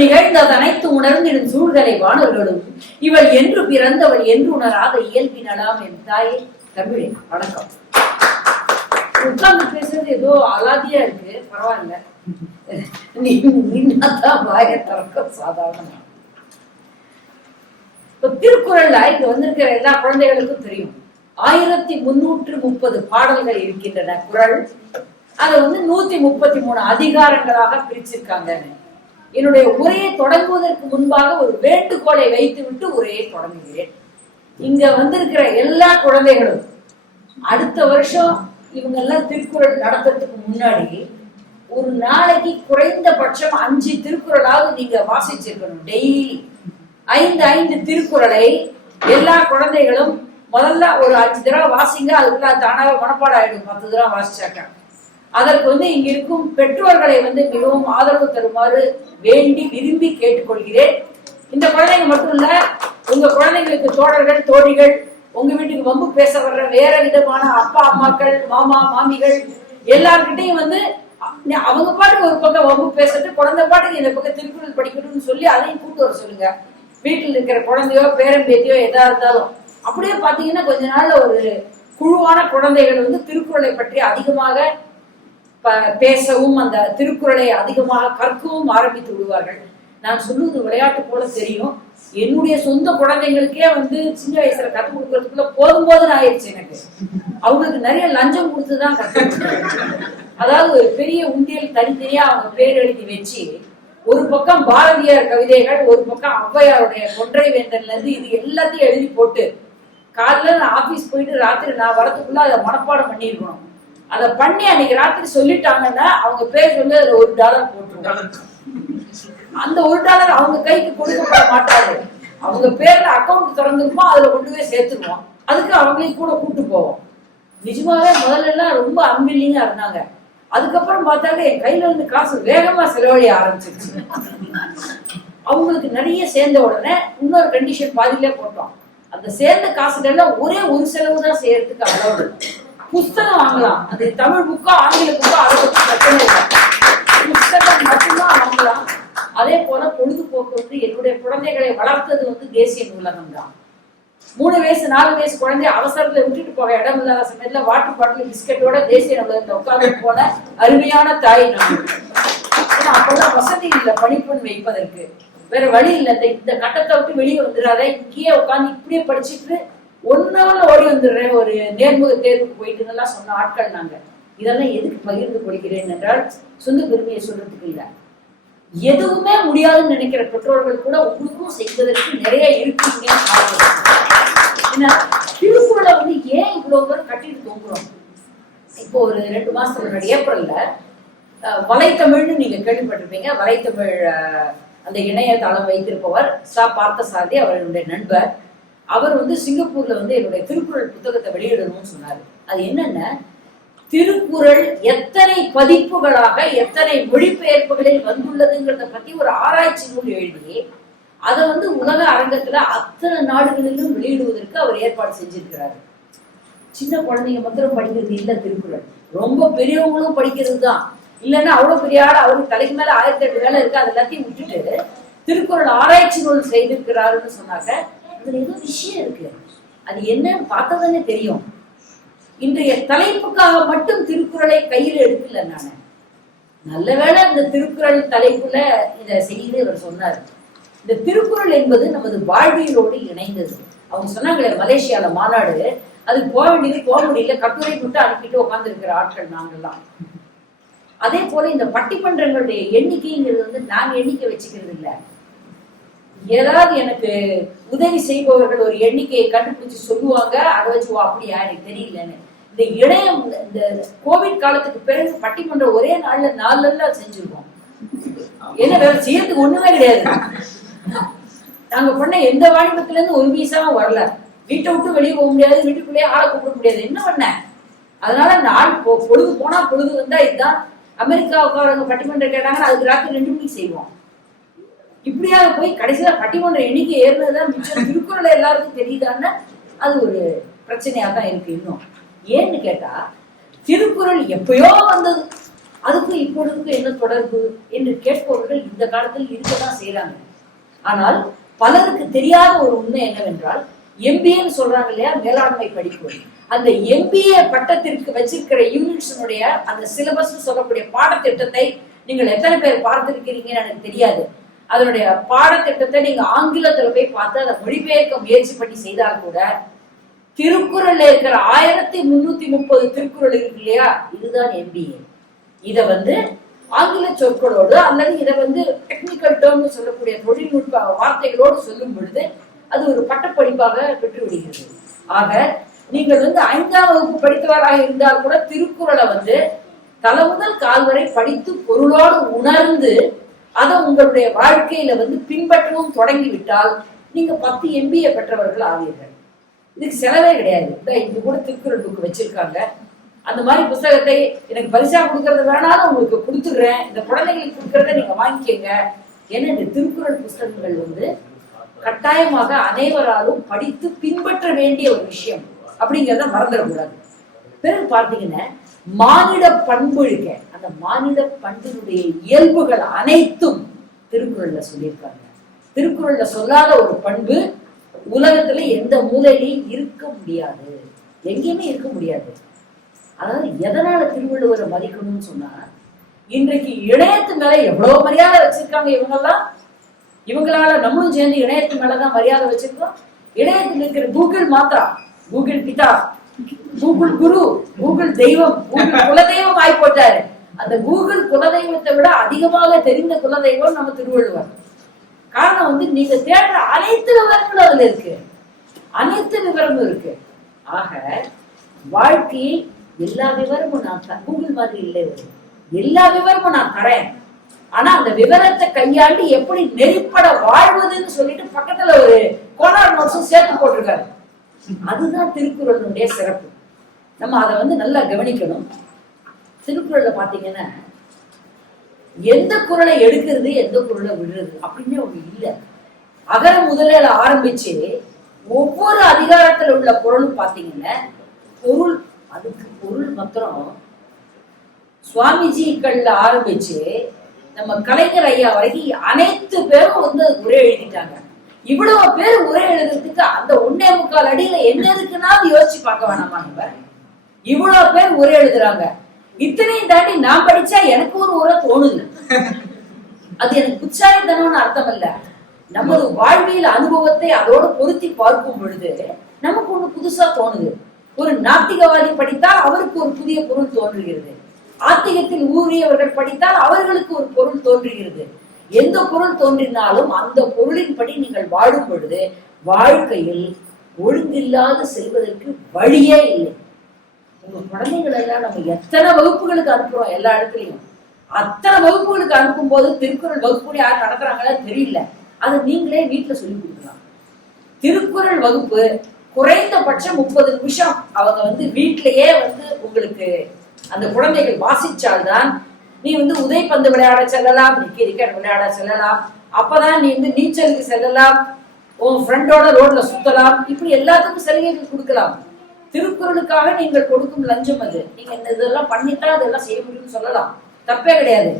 நிகழ்ந்தது அனைத்து உணர்ந்திடும் சூழ்களை வானவர்களும் இவள் என்று பிறந்தவள் என்று உணராத இயல்பினலாம் என் தாயே தமிழே. வணக்கம். உட்கார்ந்து பேசுறது ஏதோ அலாதியா இருக்கு, பரவாயில்ல. நீதான் வாய திறக்க சாதாரண. திருக்குறள்ல இங்க வந்திருக்கிற எல்லா குழந்தைகளுக்கும் தெரியும் 1330 பாடல்கள் இருக்கின்றன. குறள் அதை 133 அதிகாரங்களாக பிரிச்சிருக்காங்க. என்னுடைய உரையை தொடங்குவதற்கு முன்பாக ஒரு வேண்டுகோளை வைத்து விட்டு உரையை தொடங்குகிறேன். இங்க வந்திருக்கிற எல்லா குழந்தைகளும் அடுத்த வருஷம் இவங்க எல்லாம் திருக்குறள் நடத்துறதுக்கு முன்னாடி ஒரு நாளைக்கு குறைந்தபட்சம் 5 திருக்குறளாவது நீங்க வாசிச்சிருக்கணும். டெய்லி 5 திருக்குறளை எல்லா குழந்தைகளும் முதல்ல ஒரு 5 தடவை வாசிங்க. அதுக்குள்ள தானாக மனப்பாடம் ஆயிடும் 10 தடவை வாசிச்சாக்க. அதற்கு இங்க இருக்கும் பெற்றோர்களை மிகவும் ஆதரவு தருமாறு வேண்டி விரும்பி கேட்டுக்கொள்கிறேன். இந்த குழந்தைங்க மட்டும் இல்ல, உங்க குழந்தைங்களுக்கு தோழர்கள் தோழிகள், உங்க வீட்டுக்கு வம்பு பேச வர்ற வேற விதமான அப்பா அம்மாக்கள் மாமா மாமிகள் எல்லார்கிட்டையும் அவங்க பாட்டுக்கு ஒரு பக்கம் வம்பு பேசிட்டு குழந்தை பாட்டுக்கு இந்த பக்கம் திருக்குறள் படிக்கணும்னு சொல்லி அதையும் கூட்டு வர சொல்லுங்க. வீட்டில் இருக்கிற குழந்தையோ பேரம்பேத்தியோ எதா இருந்தாலும் அப்படியே பாத்தீங்கன்னா கொஞ்ச நாள்ல ஒரு குழுவான குழந்தைகள் திருக்குறளை பற்றி அதிகமாக பேசவும் அந்த திருக்குறளை அதிகமாக கற்கவும் ஆரம்பித்து விடுவார்கள். நான் சொல்லுவது விளையாட்டு போல தெரியும். என்னுடைய சொந்த குழந்தைங்களுக்கே சின்ன வயசுல கற்றுக் கொடுக்கறதுக்குள்ள போதும் ஆயிடுச்சு. எனக்கு அவங்களுக்கு நிறைய லஞ்சம் கொடுத்துதான் கற்றுக். அதாவது ஒரு பெரிய உண்டியல் தனித்தனியா அவங்க பேர் எழுதி வச்சு ஒரு பக்கம் பாரதியார் கவிதைகள், ஒரு பக்கம் ஔவையாருடைய கொன்றை வேந்தன்ல இருந்து இது எல்லாத்தையும் எழுதி போட்டு காலைல நான் ஆபீஸ் போயிட்டு ராத்திரி நான் வரத்துக்குள்ள அதை மனப்பாடம் பண்ணிருக்கணும். அதை பண்ணி அன்னைக்கு ராத்திரி சொல்லிட்டாங்கன்னா அவங்க பேர் அதுல $1 போட்டுருவாங்க. அந்த $1 அவங்க கைக்கு கொடுக்கப்பட மாட்டாரு. அவங்க பேர்ல அக்கௌண்ட் திறந்துருப்போம், அதுல கொண்டு போய் சேர்த்துருவோம். அதுக்கு அவங்களையும் கூட கூட்டு போவோம். நிஜமாவே முதல்ல எல்லாம் ரொம்ப அன்பில்லிங்கா இருந்தாங்க. அதுக்கப்புறம் பார்த்தாக்க என் கையில காசு வேகமா செலவழிய ஆரம்பிச்சிருச்சு. அவங்களுக்கு நிறைய சேர்ந்த உடனே இன்னொரு கண்டிஷன் பாதியிலே போட்டோம். அந்த சேர்ந்த காசுல எல்லாம் ஒரே ஒரு செலவு தான் செய்யறதுக்கு அலோடு. புஸ்தகம் வாங்கலாம், அது தமிழ் புக்கோ ஆங்கில புக்கோ அதை பற்றி பிரச்சனை இல்லை, புஸ்தகம் மட்டும்தான் வாங்கலாம். அதே போல பொழுதுபோக்கு என்னுடைய குழந்தைகளை வளர்த்தது தேசிய நூலகம் தான். 3 வயசு 4 வயசு குழந்தைய அவசரத்துல விட்டுட்டு போக இடம் இல்லாத சமயத்துல வாட்டர் பாட்டில் பிஸ்கட்டோட தேசிய நூலகத்துல உட்கார்ந்து போன அருமையான தாய் நான். ஏன்னா அப்பெல்லாம் வசதி இல்லை படிப்புன்னு வைப்பதற்கு, வேற வழி இல்லை. இந்த கட்டத்தை விட்டு வெளியே வந்துடாத, இங்கேயே உட்காந்து இப்படியே படிச்சுட்டு 1 hour ஓடி வந்துடுறேன் ஒரு நேர்முக தேர்வுக்கு போயிட்டு சொன்ன ஆட்கள் நாங்க. இதெல்லாம் எதுக்கு பகிர்ந்து கொள்கிறேன் என்றால் சொந்த பெருமையை சொல்றதுக்கு இல்லை. எதுவுமே முடியாதுன்னு நினைக்கிற பெற்றோர்கள் கூட உங்களுக்கும் செய்வதற்கு நிறைய இருக்குங்க. திருக்குறளை ஏன் இவ்வளவு தூரம் கட்டிட்டு தூங்குறோம்? இப்போ ஒரு 2 மாசத்துக்கு முன்னாடி ஏப்ரல்ல வலைத்தமிழ்னு நீங்க கேள்விப்பட்டிருப்பீங்க. வலைத்தமிழ் அந்த இணையதளம் வைத்திருப்பவர் சா பார்த்தசாரதி அவர்களுடைய நண்பர். அவர் சிங்கப்பூர்ல என்னுடைய திருக்குறள் புத்தகத்தை வெளியிடணும்னு சொன்னாரு. அது என்னன்னா, திருக்குறள் எத்தனை பதிப்புகளாக எத்தனை மொழிபெயர்ப்புகளில் வந்துள்ளதுங்கிறத பத்தி ஒரு ஆராய்ச்சி நூல் எழுதி அதை உலக அரங்கத்துல அத்தனை நாடுகளிலும் வெளியிடுவதற்கு அவர் ஏற்பாடு செஞ்சிருக்கிறாரு. சின்ன குழந்தைங்க மாத்திரம் படிக்கிறது இல்ல திருக்குறள், ரொம்ப பெரியவங்களும் படிக்கிறது தான். இல்லைன்னா அவ்வளவு பெரிய ஆள் அவருக்கு தலைக்கு மேல 1008 வேலை இருக்கு, அது எல்லாத்தையும் விட்டுட்டு திருக்குறள் ஆராய்ச்சி நூல் செய்திருக்கிறாருன்னு சொன்னாக்க அதுல ஏதோ விஷயம் இருக்கு. அது என்னன்னு பார்த்ததானே தெரியும். இன்றைய தலைப்புக்காக மட்டும் திருக்குறளை கையில் எடுக்கல நானு. நல்லவேளை இந்த திருக்குறள் தலைப்புல இத செய்து அவர் சொன்னார். இந்த திருக்குறள் என்பது நமது வாழ்வியலோடு இணைந்தது. அவங்க சொன்னாங்களே மலேசியால மாநாடு, அதுக்கு போக வேண்டியது போக முடியல, கட்டுரை மட்டும் அனுப்பிட்டு உட்கார்ந்து இருக்கிற ஆட்கள் நாங்கெல்லாம். அதே போல இந்த பட்டிமன்றங்களுடைய எண்ணிக்கைங்கிறது நாங்க எண்ணிக்கை வச்சுக்கிறது இல்லை. ஏதாவது எனக்கு உதவி செய்பவர்கள் ஒரு எண்ணிக்கையை கண்டுபிடிச்சு சொல்லுவாங்க, அதை வச்சு அப்படியா எனக்கு தெரியலன்னு. இந்த இணையம் இந்த கோவிட் காலத்துக்கு பிறகு பட்டிமன்றம் ஒரே நாள்ல 4 நாள் செஞ்சிருக்கோம். என்ன வேற செய்யறதுக்கு ஒண்ணுமே கிடையாது. நாங்க பண்ண எந்த வாணிபத்துல இருந்து ஒரு பைசாவும் வரல. வீட்டை விட்டு வெளியே போக முடியாது, வீட்டுக்குள்ளேயே ஆளை கூப்பிட முடியாது. என்ன பண்ண? அதனால நாள் பொழுது போனா பொழுது வந்தா இதுதான். அமெரிக்காவுக்காரங்க பட்டிமன்றம் கேட்டாங்கன்னா அதுக்கு ராத்திரி 2 மணிக்கு செய்வோம். இப்படியாக போய் கடைசியில பட்டிமன்ற எண்ணிக்கை ஏறினதுதான் மிச்சம். திருக்குறளை எல்லாருக்கும் தெரியுதான்னு அது ஒரு பிரச்சனையா தான் இருக்கு இன்னும். ஏன்னு கேட்டா திருக்குறள் எப்பயோ வந்தது. அதுக்கும் இப்பொழுதுக்கும் என்ன தொடர்பு என்று கேட்பவர்கள் இந்த காலத்தில் இருக்கதான் செய்யறாங்க. ஆனால் பலருக்கு தெரியாத ஒரு உண்மை என்னவென்றால், எம்பிஏன்னு சொல்றாங்க இல்லையா, மேலாண்மை படிப்பு, அந்த எம்பிஏ பட்டத்திற்கு வச்சிருக்கிற யூனிட்ஸினுடைய அந்த சிலபஸ் சொல்லக்கூடிய பாடத்திட்டத்தை நீங்கள் எத்தனை பேர் பார்த்திருக்கிறீங்கன்னு எனக்கு தெரியாது. அதனுடைய பாடத்திட்டத்தை நீங்க ஆங்கிலத்துல போய் பார்த்து அதை மொழிபெயர்க்க முயற்சி பண்ணி செய்தால் கூட திருக்குறள்ல இருக்கிற 1330 திருக்குறள் இருக்கு இல்லையா, இதுதான் எம்பிஏ. இத ஆங்கில சொற்களோடு அல்லது இதை டெக்னிக்கல் டேர்ம்னு சொல்லக்கூடிய தொழில்நுட்ப வார்த்தைகளோடு சொல்லும் பொழுது அது ஒரு பட்டப்படிப்பாக பெற்றுவிடுகிறது. ஆக நீங்கள் 5ஆம் வகுப்பு படித்தவராக இருந்தால் கூட திருக்குறளை தலை முதல் கால் வரை படித்து பொருளோடு உணர்ந்து அதை உங்களுடைய வாழ்க்கையில பின்பற்றவும் தொடங்கிவிட்டால் நீங்க 10 MBA பெற்றவர்கள் ஆவீர்கள். இதுக்கு செலவே கிடையாது. இது கூட திருக்குறள் புக் வச்சிருக்காங்க. அந்த மாதிரி புத்தகத்தை எனக்கு பரிசா கொடுக்கறது வேணாலும் உங்களுக்கு கொடுத்துடுறேன், இந்த குழந்தைகளுக்கு கொடுக்கறத நீங்க வாங்கிக்கங்க. ஏன்னா இந்த திருக்குறள் புத்தகங்கள் கட்டாயமாக அனைவராலும் படித்து பின்பற்ற வேண்டிய ஒரு விஷயம் அப்படிங்கிறத மறந்துடக்கூடாது. பிறகு பார்த்தீங்கன்னா மானிட பண்பு இருக்க, அந்த மானிட பண்பினுடைய இயல்புகள் அனைத்தும் திருக்குறள்ல சொல்லியிருக்காங்க. திருக்குறள்ல சொல்லாத ஒரு பண்பு உலகத்துல எந்த மூலையிலையும் இருக்க முடியாது, எங்கேயுமே இருக்க முடியாது. அதாவது எதனால திருவள்ளுவரை மதிக்கணும்னு சொன்னா, இன்றைக்கு இணையத்து மேல எவ்வளவு மரியாதை வச்சிருக்காங்க இவங்கெல்லாம். இவங்களால நம்மளும் சேர்ந்து இணையத்து மேலதான் மரியாதை வச்சிருக்கோம். இணையத்தில் இருக்கிற கூகுள் மாத்ரா, கூகுள் பிதா, கூகுள் குரு, கூகுள் தெய்வம், கூகுள் குலதெய்வம் ஆகி போட்டாரு. அந்த கூகுள் குலதெய்வத்தை விட அதிகமாக தெரிந்த குலதெய்வம் நம்ம திருவள்ளுவர். காரணம் நீங்க தேடுற அனைத்து விவரங்களும் அதுல இருக்கு, அனைத்து விவரமும் இருக்கு. ஆக வாழ்க்கையை எல்லா விவரமும் நான் கூகுள் மாதிரி இல்லை, எல்லா விவரமும் நான் தரேன். ஆனா அந்த விவரத்தை கையாண்டு எப்படி நெறிப்பட வாழ்வதுன்னு சொல்லிட்டு பக்கத்துல ஒரு கோனார் நோட்ஸும் சேர்த்து போட்டிருக்காரு. அதுதான் திருக்குறளுடைய சிறப்பு. நம்ம அதை நல்லா கவனிக்கணும். திருக்குறள்ல பாத்தீங்கன்னா எந்த குறளை எடுக்கிறது எந்த குறளை விடுறது அப்படின்னு ஒண்ணு இல்லை. அகர முதல ஆரம்பிச்சு ஒவ்வொரு அதிகாரத்துல உள்ள குறளும் பாத்தீங்கன்னா பொருள், அதுக்கு பொருள் மாத்திரம் சுவாமிஜிக்கள்ல ஆரம்பிச்சு நம்ம கலைஞர் ஐயா வரைக்கும் அனைத்து பேரும் உரை எழுதிட்டாங்க. இவ்வளவு பேர் உரை எழுதுறதுக்கு அந்த 1.25 அடியில என்ன இருக்குன்னா யோசிச்சு பார்க்க வேணாமா? நம்ம இவ்வளவு பேர் உரை எழுதுறாங்க. இத்தனையும் தாண்டி நான் படிச்சா எனக்கு ஒரு உரை தோணுது. அது எனக்கு புத்தாரித்தனம்னு அர்த்தம் இல்ல. நமது வாழ்வியல் அனுபவத்தை அதோட பொருத்தி பார்க்கும் பொழுது நமக்கு ஒண்ணு புதுசா தோணுது. ஒரு நாத்திகவாதி படித்தால் அவருக்கு ஒரு புதிய பொருள் தோன்றுகிறது. ஆத்திகத்தில் ஊறியவர்கள் படித்தால் அவர்களுக்கு ஒரு பொருள் தோன்றுகிறது. எந்த பொருள் தோன்றினாலும் அந்த பொருளின்படி நீங்கள் வாழும் பொழுது வாழ்க்கையில் ஒழுங்கில்லாது செல்வதற்கு வழியே இல்லை. உங்க குழந்தைகள் எல்லாம் நம்ம எத்தனை வகுப்புகளுக்கு அனுப்புறோம், எல்லா இடத்துலயும் அத்தனை வகுப்புகளுக்கு அனுப்பும் போது திருக்குறள் வகுப்பு யார் நடத்துறாங்களா தெரியல. அதை நீங்களே வீட்டுல சொல்லி கொடுக்கலாம். திருக்குறள் வகுப்பு குறைந்தபட்சம் 30 நிமிஷம் அவங்க வீட்டிலேயே உங்களுக்கு அந்த குழந்தைகள் வாசிச்சால்தான் நீ உதைப்பந்து விளையாட செல்லலாம், நீ கிரிக்கெட் விளையாட செல்லலாம், அப்பதான் நீ நீச்சலுக்கு செல்லலாம், உன் ஃப்ரெண்டோட ரோட்ல சுத்தலாம். இப்படி எல்லாத்துக்கும் சலுகைகள் கொடுக்கலாம். திருக்குறளுக்காக நீங்கள் கொடுக்கும் லஞ்சம் அது. நீங்க இதெல்லாம் பண்ணிட்டா அதெல்லாம் செய்ய முடியும்னு சொல்லலாம், தப்பே கிடையாது.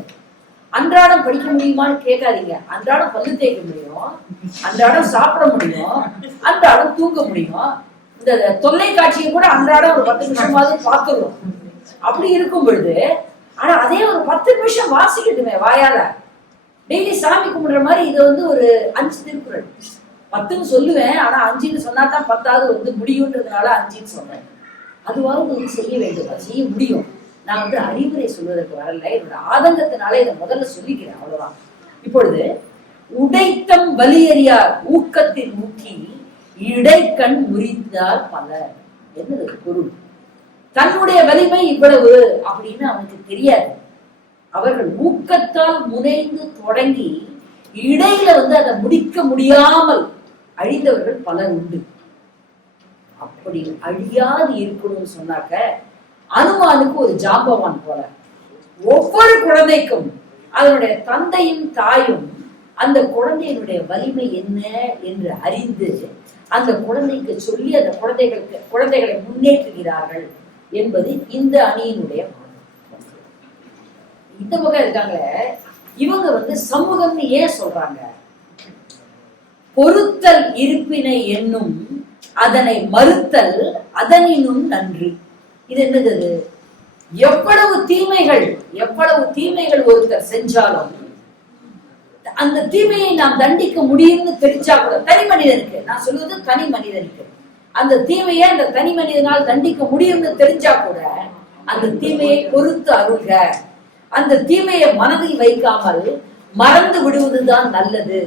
அன்றாடம் படிக்க முடியுமான்னு கேட்காதீங்க. அன்றாடம் பல்லு தேய்க்க முடியும், அன்றாடம் சாப்பிட முடியும், அன்றாடம் தூங்க முடியும். இந்த தொல்லைக்காட்சியை கூட அன்றாடம் ஒரு 10 நிமிஷமாவது பார்த்துடும். அப்படி இருக்கும் பொழுது ஆனா அதே ஒரு 10 நிமிஷம் வாசிக்கட்டுமே வாயால. டெய்லி சாமி கும்பிடுற மாதிரி இதை ஒரு 5 திருக்குறள் 10ன்னு சொல்லுவேன். ஆனா 5ன்னு சொன்னாதான் 10வது முடியும்ன்றதுனால 5ன்னு சொன்னேன். அதுவாக செய்ய வேண்டும், அது செய்ய முடியும். நான் அறிவுரை சொல்வதற்கு வரல, என்னோட ஆதங்கத்தினால இதை முதல்ல சொல்லிக்கிறேன், அவ்வளவுதான். இப்பொழுது உடைத்தம் வலியறியார் ஊக்கத்தில் ஊக்கி இடைக்கண் முறிந்தார் பலர். என்னது பொருள்? தன்னுடைய வலிமை இவ்வளவு அப்படின்னு அவனுக்கு தெரியாது. அவர்கள் ஊக்கத்தால் முனைந்து தொடங்கி இடையில அதை முடிக்க முடியாமல் அழிந்தவர்கள் பலர் உண்டு. அப்படி அழியாது இருக்கணும்னு சொன்னாக்க அனுமானுக்கு ஒரு ஜாம்பவான் போல ஒவ்வொரு குழந்தைக்கும் அதனுடைய தந்தையும் தாயும் அந்த குழந்தையினுடைய வலிமை என்ன என்று அறிந்து அந்த குழந்தைக்கு சொல்லி அந்த குழந்தைகளை முன்னேற்றுகிறார்கள் என்பது இந்த அணியினுடைய இந்த பக்கம் இருக்காங்களே இவங்க வந்து சமூகம்னு ஏன் சொல்றாங்க? பொறுத்தல் இருப்பினை என்னும் அதனை மறுத்தல் அதனினும் நன்று. இது என்னது? எவ்வளவு தீமைகள் ஒருத்தர் செஞ்சாலும் அந்த தீமையை நாம் தண்டிக்க முடியும்னு தெரிஞ்சா கூட, தனி மனிதனுக்கு நான் சொல்லுவது தனி மனிதனுக்கு அந்த தீமையை அந்த தனி மனிதனால் தண்டிக்க முடியும்னு தெரிஞ்சா கூட அந்த தீமையை பொறுத்து அருள்க, அந்த தீமையை மனதில் வைக்காமல் மறந்து விடுவதுதான் நல்லது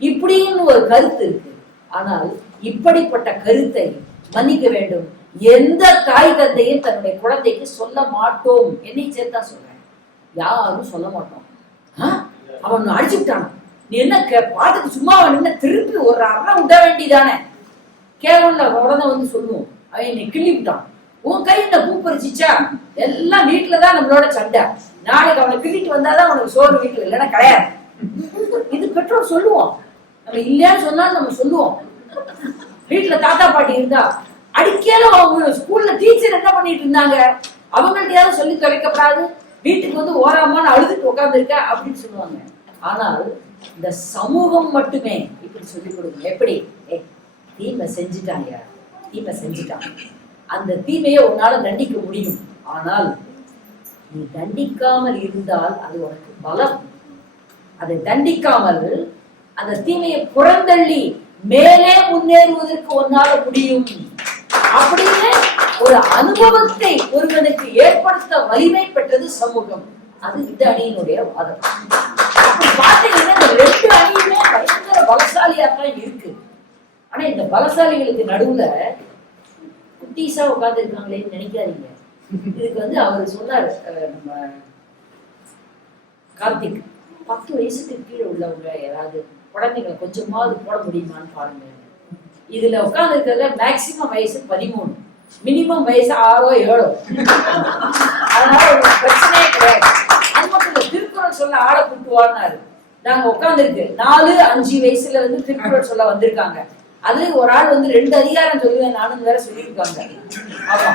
இப்படின்னு ஒரு கருத்து இருக்கு. ஆனால் இப்படிப்பட்ட கருத்தை மன்னிக்க வேண்டும், எந்த தாய் தந்தையும் தன்னுடைய குழந்தைக்கு சொல்ல மாட்டோம். என்னை சேர்த்தா சொல்றேன், யாரும் சொல்ல மாட்டோம். அவன் அடிச்சுட்டான், நீ என்ன பாட்டுக்கு சும்மா நின்று திருப்பி ஒரு அரை விட வேண்டியதானே கேவல உடனே வந்து சொல்லுவோம், அவன் என்னை கிள்ளிவிட்டான், உன் கை இந்த பூ பறிச்சிச்சா, எல்லாம் வீட்டுலதான் நம்மளோட சண்டை, நாளைக்கு அவனை கிள்ளிட்டு வந்தாதான் அவனுக்கு சோறு வீட்டுல இல்லைன்னா கிடையாது. இது பெற்றோர் சொல்லுவோம், நம்ம இல்லையான்னு சொன்னாலும் நம்ம சொல்லுவோம். வீட்டுல தாத்தா பாட்டி இருந்தா அடிக்கல, அவங்க ஸ்கூல்ல டீச்சர் என்ன பண்ணிட்டு இருந்தாங்க, அவங்கள்ட்டையாவது சொல்லி தொலைக்கப்படாது, வீட்டுக்கு வந்து ஓராமான்னு அழுதுட்டு உட்கார்ந்து இருக்க அப்படின்னு சொல்லுவாங்க. ஆனால் இந்த சமூகம் மட்டுமே இப்படி சொல்லிக் கொடுங்க. எப்படி? தீமை செஞ்சுட்டாங்க, தீமை செஞ்சுட்டான், அந்த தீமையை உன்னால தண்டிக்க முடியும். ஆனால் நீ தண்டிக்காமல் இருந்தால் அது உனக்கு பலம். அதை தண்டிக்காமல் அந்த தீமையை புறந்தள்ளி மேலே முன்னேறுவதற்கு உன்னால முடியும் அப்படின்னு ஒரு அனுபவத்தை ஒருவனுக்கு ஏற்படுத்த வலிமை பெற்றது சமூகம். அது இந்த அணியினுடைய வாதம். அப்படி பார்த்தீங்கன்னா இந்த ரெண்டு அணியுமே பயங்கர பலசாலியா தான் இருக்கு. ஆனா இந்த பலசாலிகளுக்கு நடுவுல குட்டீஸா உட்கார்ந்து இருக்காங்களேன்னு நினைக்காதீங்க. இதுக்கு வந்து அவர் சொன்னார், நம்ம கார்த்திக், 10 வயசுக்கு கீழே உள்ளவங்க யாராவது குழந்தைங்களை கொஞ்சமாவது போட முடியுமான்னு பாருங்க. இதுல உட்கார்ந்து இருக்கிறதுல மேக்சிமம் வயசு 13, மினிமம் வயசு 6 7. அதனால ஒரு பிரச்சனையே கிடையாது. அது மட்டும் இல்ல, திருக்குறள் சொல்ல ஆளை கூட்டுவான்னாரு. நாங்க உட்கார்ந்து இருக்கு 4 5 வயசுல வந்து திருக்குறள் சொல்ல வந்திருக்காங்க. அதுல ஒரு ஆள் வந்து 2 அதிகாரம் சொல்லுவேன் நானும் வேற சொல்லியிருக்காங்க. ஆமா,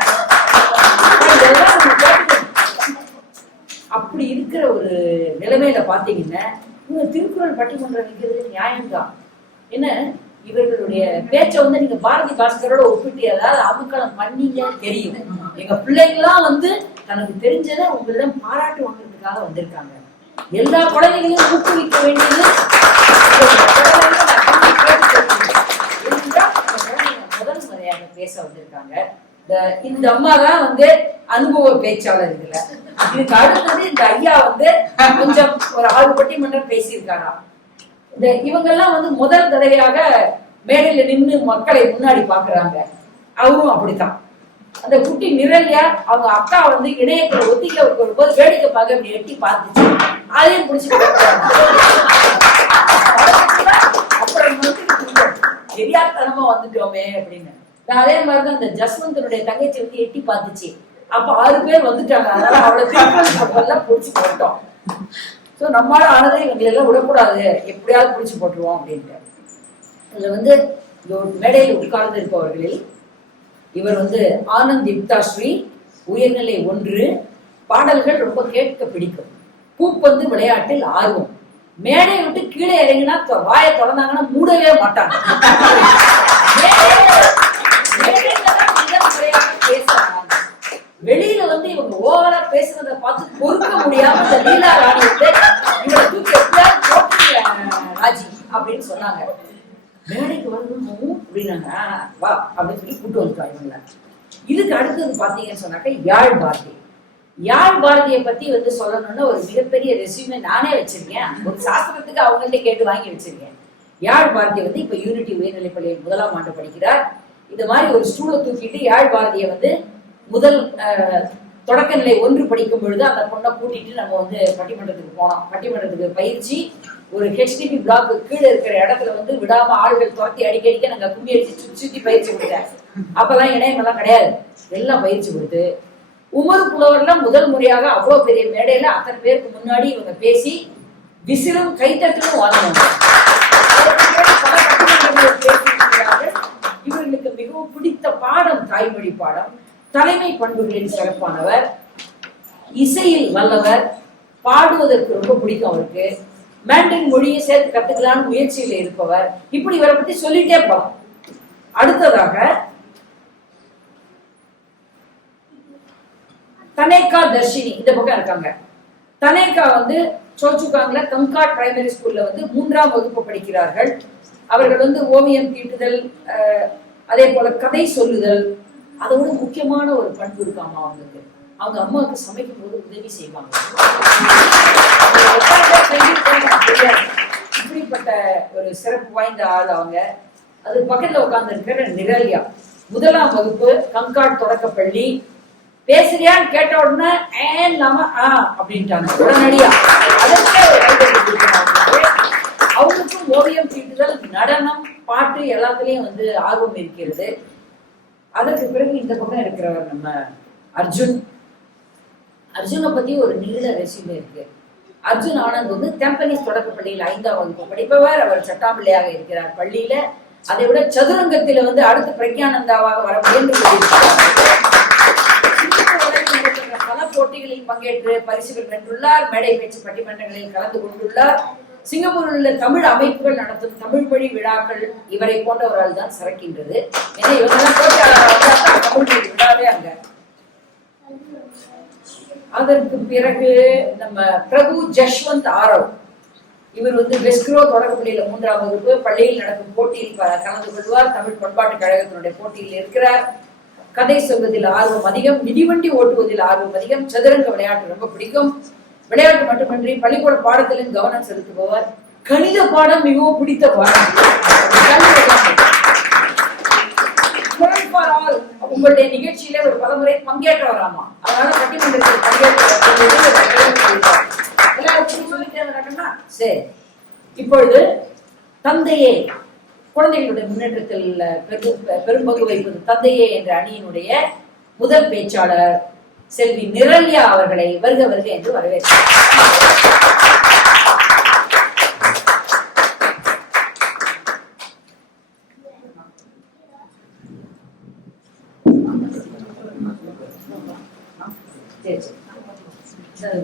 அப்படி இருக்கிற ஒரு நிலைமையில பாத்தீங்கன்னா இவங்க திருக்குறள் பட்டிமன்றம் வைக்கிறது நியாயம்தான். என்ன, இவர்களுடைய பேச்சை வந்து நீங்க பாரதி பாஸ்கரோட ஒப்பிட்டு ஏதாவது அமுக்களம் பண்ணீங்கன்னு தெரியும். எங்க பிள்ளைங்களாம் வந்து தனக்கு தெரிஞ்சதை உங்களிடம் பாராட்டு வாங்குறதுக்காக வந்திருக்காங்க. எல்லா குழந்தைகளையும் ஊக்குவிக்க வேண்டியது முதல் முறையாக பேச வந்திருக்காங்க. இந்த அம்மா தான் வந்து அனுபவ பேச்சாளர். இதுல இதுக்கு அடுத்தது இந்த ஐயா வந்து கொஞ்சம் ஒரு 6 பட்டிமன்றம் பேசியிருக்காரா. இந்த இவங்க எல்லாம் வந்து முதல் தடவையாக மேடையில நின்று மக்களை முன்னாடி பாக்குறாங்க. அவரும் அப்படித்தான். அந்த குட்டி நிரல்யா அவங்க அக்கா வந்து இணையத்துல ஒத்திக்க வரும்போது வேடிக்கை பார்க்க அப்படி எட்டி பார்த்துச்சு, அதையும் பிடிச்சிட்டு அப்புறம் தெரியாதனமா வந்துட்டோமே அப்படின்னு. அதே மாதிரிதான் இந்த ஜஸ்வந்தனுடைய தங்கச்சி வந்து எட்டி பார்த்துச்சு, அப்ப 6 பேர் வந்துட்டாங்க, அதனால அவளை திருப்பெல்லாம் பிடிச்சி போட்டோம். சோ நம்மளால ஆனதை இவங்களெல்லாம் விடக்கூடாது, எப்படியாவது பிடிச்சி போட்டுருவோம் அப்படின்ட்டு. இதுல வந்து மேடையில் உட்கார்ந்து இருப்பவர்களில் இவர் வந்து ஆனந்த் யுக்தாஸ்ரீ, உயர்நிலை 1, பாடல்கள் ரொம்ப கேட்க பிடிக்கும், பூப்பந்து விளையாட்டில் ஆர்வம், மேடையை விட்டு கீழே இறங்கினா வாயை தொடர்ந்தாங்கன்னா மூடவே மாட்டாங்க, வெளியில வந்து இவங்க ஓவரா பேசுறத பார்த்து பொறுக்க முடியாம இந்த லீலா ராணி வந்து இவரை தூக்கி எப்படியாவது போட்டு ராஜி அப்படின்னு சொன்னாங்க. மேடைக்கு வரணும் அப்படின்னாங்க, வா அப்படின்னு சொல்லி கூட்டு வந்துட்டோம் இவங்கள. இதுக்கு அடுத்தது பாத்தீங்கன்னு சொன்னாக்க யாழ் பாரதி. யாழ் பாரதியை பத்தி வந்து சொல்லணும்னா ஒரு மிகப்பெரிய ரெஸ்யூமே நானே வச்சிருக்கேன். ஒரு சாஸ்திரத்துக்கு அவங்கள்ட்ட கேட்டு வாங்கி வச்சிருக்கேன். யாழ் பாரதி வந்து இப்ப யூனிட்டி உயர்நிலைப்பள்ளியில் 1ஆம் ஆண்டு படிக்கிறார். இந்த மாதிரி ஒரு ஸ்டூலை தூக்கிட்டு யாழ் பாரதியை வந்து முதல் தொடக்கநிலை 1 படிக்கும் பொழுது அந்த பொண்ணை கூட்டிட்டு நம்ம வந்து பட்டிமன்றத்துக்கு போனோம். பட்டிமன்றத்துக்கு பயிற்சி ஒரு HDP பிளாக் கீழே இருக்கிற இடத்துல வந்து விடாம ஆள்கள் துரத்தி அடிக்க நாங்க கும்பி அடிச்சு சுத்தி பயிற்சி கொடுத்தேன். அப்பெல்லாம் இணையமெல்லாம் கிடையாது, எல்லாம் பயிற்சி கொடுத்து உமர் புலவர்லாம் முதல் முறையாக அவ்வளவு பெரிய மேடையில அத்தனை பேருக்கு முன்னாடி இவங்க பேசி விசிலும் கைத்தட்டலும் வாங்கினாங்க. இவர்களுக்கு மிகவும் பிடித்த பாடம் தாய்மொழி பாடம். தலைமை பண்புகளில் சிறப்பானவர், இசையில் வல்லவர், பாடுவதற்கு ரொம்ப பிடிக்கும் அவருக்கு. மேண்டரின் மொழியை சேர்த்து கத்துக்கலான்னு முயற்சியில இருப்பவர். இப்படி இவரை பத்தி சொல்லிட்டே போலாம். அடுத்ததாக தனேகா தர்ஷினி இந்த பக்கம் இருக்காங்க. தனேகா வந்து சோச்சுகாங்ல கங்காட் பிரைமரி ஸ்கூல்ல வந்து 3ஆம் வகுப்பு படிக்கிறார்கள். அவர்கள் வந்து ஓவியம் தீட்டுதல், அதே போல கதை சொல்லுதல், அதோட முக்கியமான ஒரு பண்பு இருக்காமா அவங்களுக்கு. அவங்க அம்மாவுக்கு சமைக்கும் போது உதவி செய்வாங்க. இப்படிப்பட்ட ஒரு சிறப்பு வாய்ந்த ஆள் அவங்க. அது பக்கத்துல உட்கார்ந்து இருக்கிற நிரல்யா, 1ஆம் வகுப்பு கங்காட் தொடக்கப்பள்ளி. பேசுறியான்னு கேட்ட உடனே இல்லாம அப்படின்ட்டாங்க உடனடியா. அவங்களுக்கும் ஓவியம் தீட்டுதல், நடனம், பாட்டு எல்லாத்துலயும் வந்து ஆர்வம் இருக்கிறது. அதற்கு பிறகு இந்த பக்கம் இருக்கிறவர் நம்ம அர்ஜுன். அர்ஜுனை பத்தி ஒரு நீள ரெசியூமே இருக்கு. அர்ஜுன் ஆனந்த் வந்து தெம்பனிஸ் தொடக்கப்பள்ளியில் 5ஆம் வகுப்பு படிப்பவர். அவர் சட்டாம்பிள்ளையாக இருக்கிறார் பள்ளியில. அதை விட சதுரங்கத்தில வந்து அடுத்து பிரக்யானந்தாவாக வர முயன்று கொண்டிருக்கிறார். பல போட்டிகளில் பங்கேற்று பரிசுகள் வென்றுள்ளார். மேடை பேச்சு பட்டிமன்றங்களில் கலந்து கொண்டுள்ளார். சிங்கப்பூரில் உள்ள தமிழ் அமைப்புகள் நடத்தும் தமிழ் மொழி விழாக்கள் இவரை போன்றவரால் தான் சிறக்கின்றது. ஏன்னா இவங்கெல்லாம் போட்டியாளர் தமிழ் மொழி விழாவே அங்க. அதற்கு பிறகு நம்ம பிரபு ஜஷ்வந்த் ஆரவ், இவர் வந்து வெஸ்க்ரோ தொடக்கப்பள்ளியில 3ஆம் வகுப்பு. பள்ளியில் நடக்கும் போட்டியில் கலந்து கொள்வார். தமிழ் பண்பாட்டு கழகத்தினுடைய போட்டியில் இருக்கிறார். கதை சொல்வதில் ஆர்வம் அதிகம், மிதிவண்டி ஓட்டுவதில் ஆர்வம் அதிகம், சதுரங்க விளையாட்டு ரொம்ப பிடிக்கும். விளையாட்டு மட்டுமின்றி பள்ளிக்கூட பாடத்திலும் கவனம் செலுத்துபவர். கணித பாடம் மிகவும் பிடித்த பாடம். உங்களுடைய நிகழ்ச்சியில ஒரு பலமுறை பங்கேற்றவராமா. அதனால பட்டிமன்றத்தில் எல்லாருக்கும் சொல்லிட்டே நடக்கணும்னா சரி. இப்பொழுது தந்தையே குழந்தைகளுடைய முன்னேற்றத்தில் பெரும்பங்கு வைப்பது தந்தையே என்ற அணியினுடைய முதல் பேச்சாளர் செல்வி நிரல்யா அவர்களை வருக வருக என்று வரவேற்கிறார்.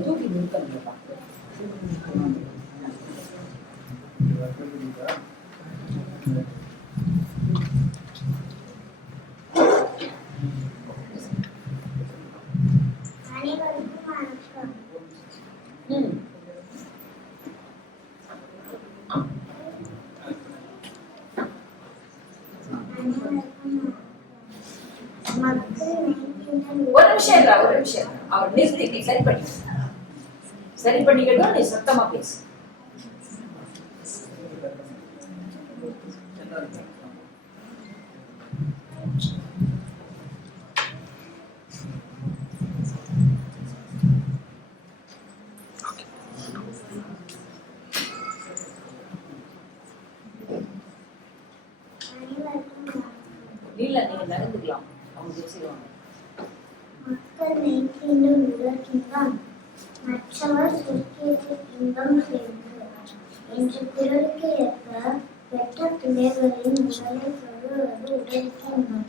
தூக்கி நிறுத்தம் ஒரு நிமிஷம் அவர் நிறுத்தி சரி பண்ணிக்கட்டும். நீ சத்தமா பேசு. இல்ல நீங்க நடந்துக்கலாம், அவங்க பேசிடுவாங்க. மக்கள் நெய்கின்றும் உலகின்பான் மற்றவர் சொற்கேட்டு இன்பம் சேர்ந்து என்ற குரலுக்கு ஏற்ப பெற்ற பிள்ளைகளின் உடலை சொல்லுவது உடலுக்கு இன்பம்,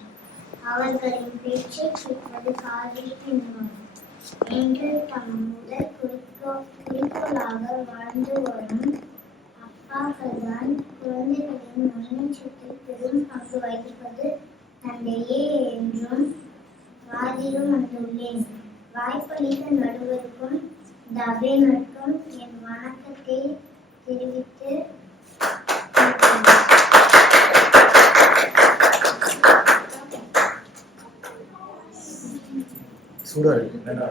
அவர்களின் பேச்சை கேட்பது காதிற்கு இன்பம் என்று தம் முதல் குறிக்கோளாக வாழ்ந்து வரும் அப்பாக்கள்தான் குழந்தைகளின் முன்னேற்றத்தில் பெரும் பங்கு வகிப்பது தந்தையே என்றும் வாதிலும் வந்துள்ளேன். வாய்ப்பளித்த நடுவருக்கும் தபேனருக்கும் என் வணக்கத்தை தெரிவித்து உலகினில்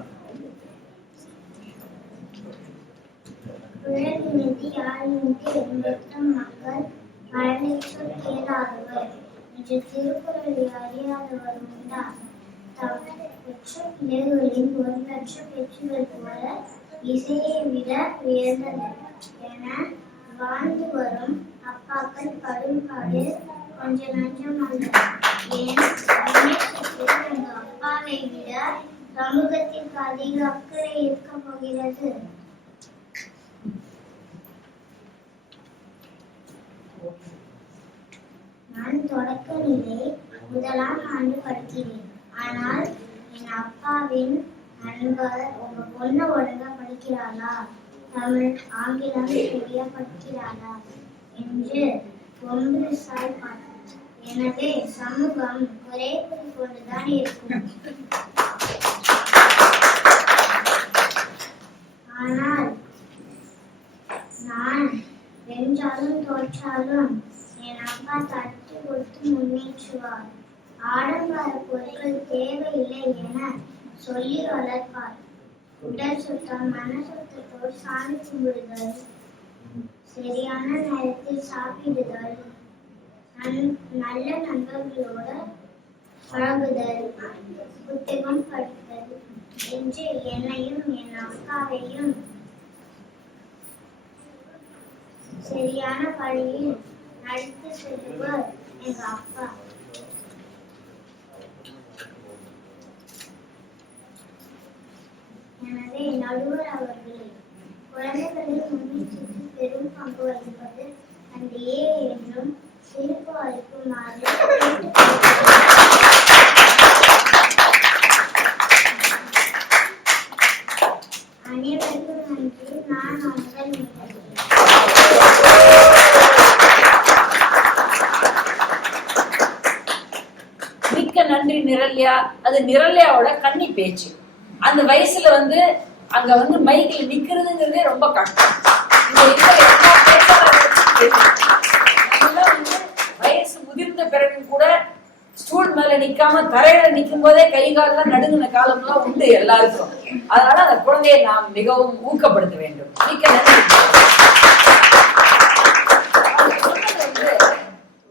680 மக்கள் மழலைச்சொல் கேளாதவர் என்று திருக்குறளை அறியாதவர் உண்டா? பெற்ற பிள்ளைகளின் பொருளற்ற பெற்றுகள் போல இசையை விட உயர்ந்தது என வாழ்ந்து வரும் அப்பாக்கள் படும் பாடு கொஞ்ச நஞ்சம் அல்ல. ஏன் அந்த அப்பாவை விட சமூகத்திற்கு அதிக அக்கறை இருக்க போகிறது? நான் தொடக்க நிலை 1ஆம் ஆண்டு படிக்கிறேன். ஆனால் என் அப்பாவின் நண்பர், உங்க பொண்ணு ஒழுங்கா படிக்கிறாளா? தமிழ், ஆங்கிலம் சரியா படிக்கிறாளா என்று ஒன்று விசாரிப்பார். எனவே சமூகம் ஒரே குறிக்கோண்டுதான் இருக்கும். ஆனால் நான் வென்றாலும் தோற்றாலும் என் அப்பா தட்டி கொடுத்து முன்னேற்றுவார். ஆடம்பர பொருட்கள் தேவையில்லை என சொல்லி வளர்ப்பார். உடல் சுத்தம், மன சுத்தத்தோடு சாமி கும்பிடுதல், சரியான நேரத்தில் சாப்பிடுதல், நல்ல நண்பர்களோடு பழகுதல், புத்தகம் படித்தல் என்று என்னையும் என் அக்காவையும் சரியான வழியில் நடத்தி செல்லுவர் எங்க அப்பா. எனவே நடுவர் அவர்களே, குழந்தைகளின் முன்னேற்றத்தில் பெரும் பங்கு வகிப்பது தந்தையே என்றும் சிறப்பு அளிக்குமாறு அனைவருக்கும் நன்றி. நான் உங்கள் மிக்க நன்றி நிரல்யா. அது நிரல்யாவோட கன்னி பேச்சு. அந்த வயசுல அங்க மைக்கில் நிக்கிறதுங்கிறதே ரொம்ப கஷ்டம். வயசு முதிர்ந்த பிறகு கூட ஸ்டூல் மேல நிக்காம தரையில நிக்கும் போதே கை காலெல்லாம் நடுங்கின காலம் எல்லாம் உண்டு எல்லாருக்கும். அதனால அந்த குழந்தையை நாம் மிகவும் ஊக்கப்படுத்த வேண்டும். மிக்க நன்றி.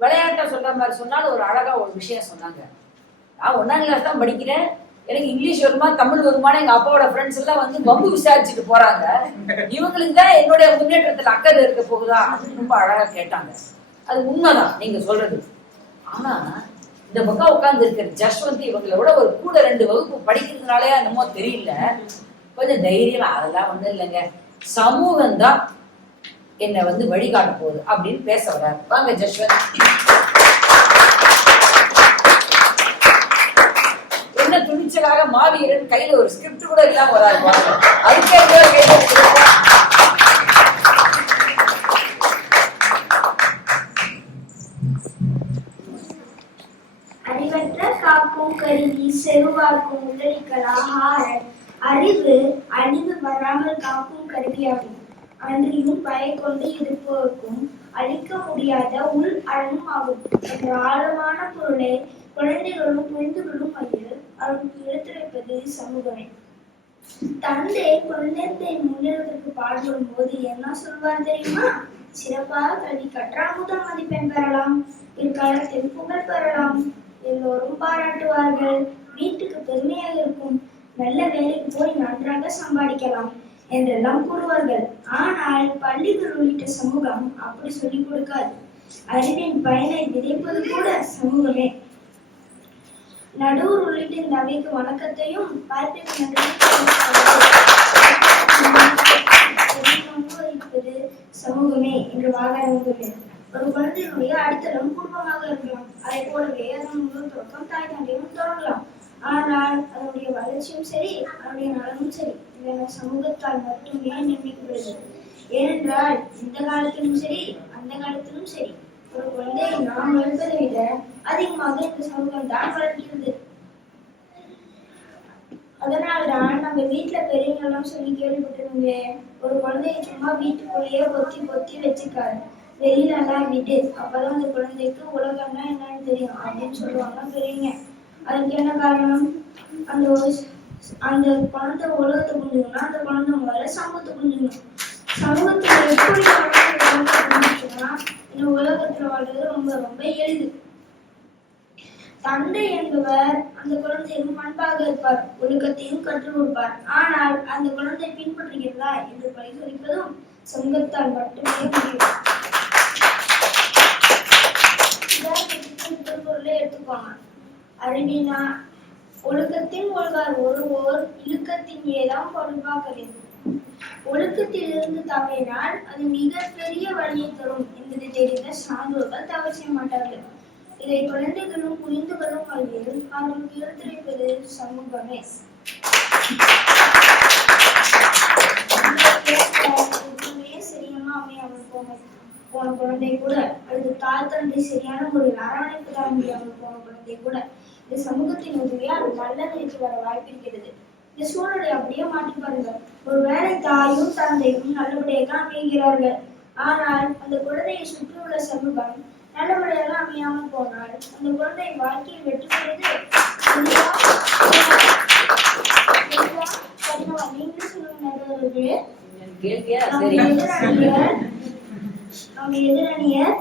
விளையாட்டா சொல்ற மாதிரி சொன்னாலும் ஒரு அழகா ஒரு விஷயம் சொன்னாங்க. நான் 1ஆம் கிளாஸ் தான் படிக்கிறேன், எனக்கு இங்கிலீஷ் வருமா தமிழ் வருமானு எங்க அப்பாவோட ஃப்ரெண்ட்ஸ் எல்லாம் வம்பு விசாரிச்சுட்டு போறாங்க. இவங்களுக்கு தான் என்னுடைய முன்னேற்றத்துல அக்கறை இருக்க போகுதா அப்படின்னு ரொம்ப அழகா கேட்டாங்க. அது உண்மைதான் நீங்க சொல்றது. ஆனா இந்த பக்கம் உட்கார்ந்து இருக்கிற ஜஸ்வந்த் இவங்களை விட ஒரு கூட 2 வகுப்பு படிக்கிறதுனாலே என்னமோ தெரியல, கொஞ்சம் தைரியமா அதெல்லாம் ஒண்ணும் இல்லைங்க, சமூகம் தான் என்னை வழிகாட்ட போகுது அப்படின்னு பேச வர்றாரு. வாங்க ஜஸ்வந்த். என்ன துணிச்சலாக மாவீரன் கையில ஒரு ஸ்கிரிப்ட் கூட இல்லாம வராது. அதுக்கே அறிவற்ற காக்கும் கருவி செருவாக்கும் உதவிகளாக அறிவு அழிவு வராமல் காக்கும் கருவியாகும். அன்றியும் பய கொண்டு இருப்போருக்கும் அழிக்க முடியாத உள் அழகும் ஆகும் என்ற ஆழமான பொருளை குழந்தைகளும் புரிந்து கொள்ளும் வகையில் அவருக்கு எடுத்துரைப்பது சமூகமே. தந்தை குழந்தை முன்னேறுவதற்கு பாடுபடும் போது என்ன சொல்வார் தெரியுமா? சிறப்பாக கல்வி கற்றால் முதல் மதிப்பெண் பெறலாம், பிற்காலத்தில் புகழ் பெறலாம், எல்லோரும் பாராட்டுவார்கள், வீட்டுக்கு பெருமையாக இருக்கும், நல்ல வேலைக்கு போய் நன்றாக சம்பாதிக்கலாம் என்றெல்லாம் கூறுவார்கள். ஆனால் பள்ளிகள் உள்ளிட்ட சமூகம் அப்படி சொல்லிக் கொடுக்காது. அறிவின் பயனை விதைப்பது கூட சமூகமே. நடுவர் உள்ளிட்ட இந்த அவைக்கு வணக்கத்தையும் வகிப்பது சமூகமே என்று வாகனம். ஒரு குழந்தையினுடைய அடித்தளம் குடும்பமாக இருக்கலாம், அதை போலவே அதன் முதல் தொடக்கம் தாய் தந்தையும் தொடங்கலாம். ஆனால் அதனுடைய வளர்ச்சியும் சரி, அதனுடைய நலனும் சரி, இதனை சமூகத்தால் மட்டுமே நிர்ணயிக்கப்படுகிறது. ஏனென்றால் இந்த காலத்திலும் சரி அந்த காலத்திலும் சரி ஒரு குழந்தையை நாம் வளர்ப்பதை விட அதிகமாக இந்த சமூகம் தான் வளர்க்கிறது. அதனால்தான் நம்ம வீட்டுல பெரியவங்க எல்லாம் சொல்லி கேள்விப்பட்டிருந்தீங்க, ஒரு குழந்தைய சும்மா வீட்டுக்குள்ளேயே பொத்தி பொத்தி வச்சுக்காரு, வெளியில எல்லாம் விட்டு, அப்பதான் அந்த குழந்தைக்கு உலகம்னா என்னன்னு தெரியும் அப்படின்னு சொல்லுவாங்க பெரியவங்க. அதுக்கு என்ன காரணம்? அந்த குழந்தை உலகத்தை புரிஞ்சுக்கணும்னா அந்த குழந்தை முதல்ல சமூகத்தை புரிஞ்சுக்கணும். சமூகத்துல எப்படி புரிஞ்சுச்சுன்னா இந்த உலகத்துல வாழ்றது ரொம்ப ரொம்ப எளிது. தந்தை என்பவர் அந்த குழந்தையும் பண்பாக இருப்பார், ஒழுக்கத்தையும் கற்றுக் கொடுப்பார். ஆனால் அந்த குழந்தை பின்பற்றுகிறதா என்று பரிசோதிப்பதும் சமூகத்தால் மட்டுமே முடியும். திருக்குறளை எடுத்துக்கோங்க. அறிவினா ஒழுக்கத்தின் ஒழுகார் ஒருவோர் இழுக்கத்தின் ஏதாம் பொறுப்பாக. ஒழுக்கத்தில் இருந்து தவறினால் அது மிகப்பெரிய வழியை தரும் என்பதை தெரிந்த சான்றோர்கள் தவறு செய்ய மாட்டார்கள். இதை குழந்தைகளும் புரிந்து கொள்ளும் வகையில் அவர்களுக்கு எடுத்துரைப்பது சமூகமே. சரியான அமையாமல் போன குழந்தை கூட, அல்லது தாய் தந்தை சரியான முறையில் அரவணைப்பு தர முடியாமல் போன குழந்தை கூட இந்த சமூகத்தின் உதவியால் நல்ல நிலைக்கு வர வாய்ப்பிருக்கிறது. இந்த சூழலை அப்படியே மாற்றி பாருங்க. ஒருவேளை தாயும் தந்தையும் நல்லபடியாக அமைகிறார்கள், ஆனால் அந்த குழந்தையை சுற்றியுள்ள சமூகம் நல்லபடியாக அமையாமல் போனால் அந்த குழந்தை வாழ்க்கையில் வெற்றி பெறுவது நீங்களும் சொல்லுங்க. நம்ம எதிரணியர்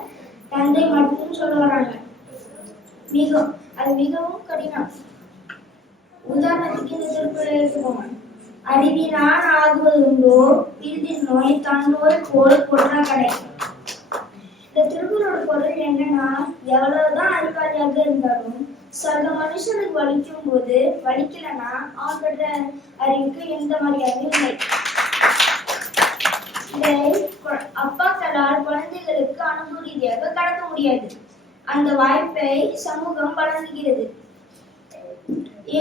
தந்தை மட்டும் சொல்ல வராங்க. அது மிகவும் கடினம். உதாரணத்துக்கு இந்த திருக்குறளை எடுத்துக்கோங்க. அறிவினான் ஆகுவதுண்டோ இறுதியில் நோய் தாண்டோர் போல் கொற்ற கடை. இந்த திருக்குறளோட பொருள் என்னன்னா, எவ்வளவுதான் அறிவாளியாக இருந்தாலும் சக மனுஷனுக்கு வலிக்கும் போது வலிக்கலன்னா அவன் பெற்ற அறிவுக்கு எந்த மரியாதையும் இல்லை. இதை அப்பாக்களால் குழந்தைகளுக்கு அனுபவ ரீதியாக கடக்க முடியாது. அந்த வாய்ப்பை சமூகம் வழங்குகிறது.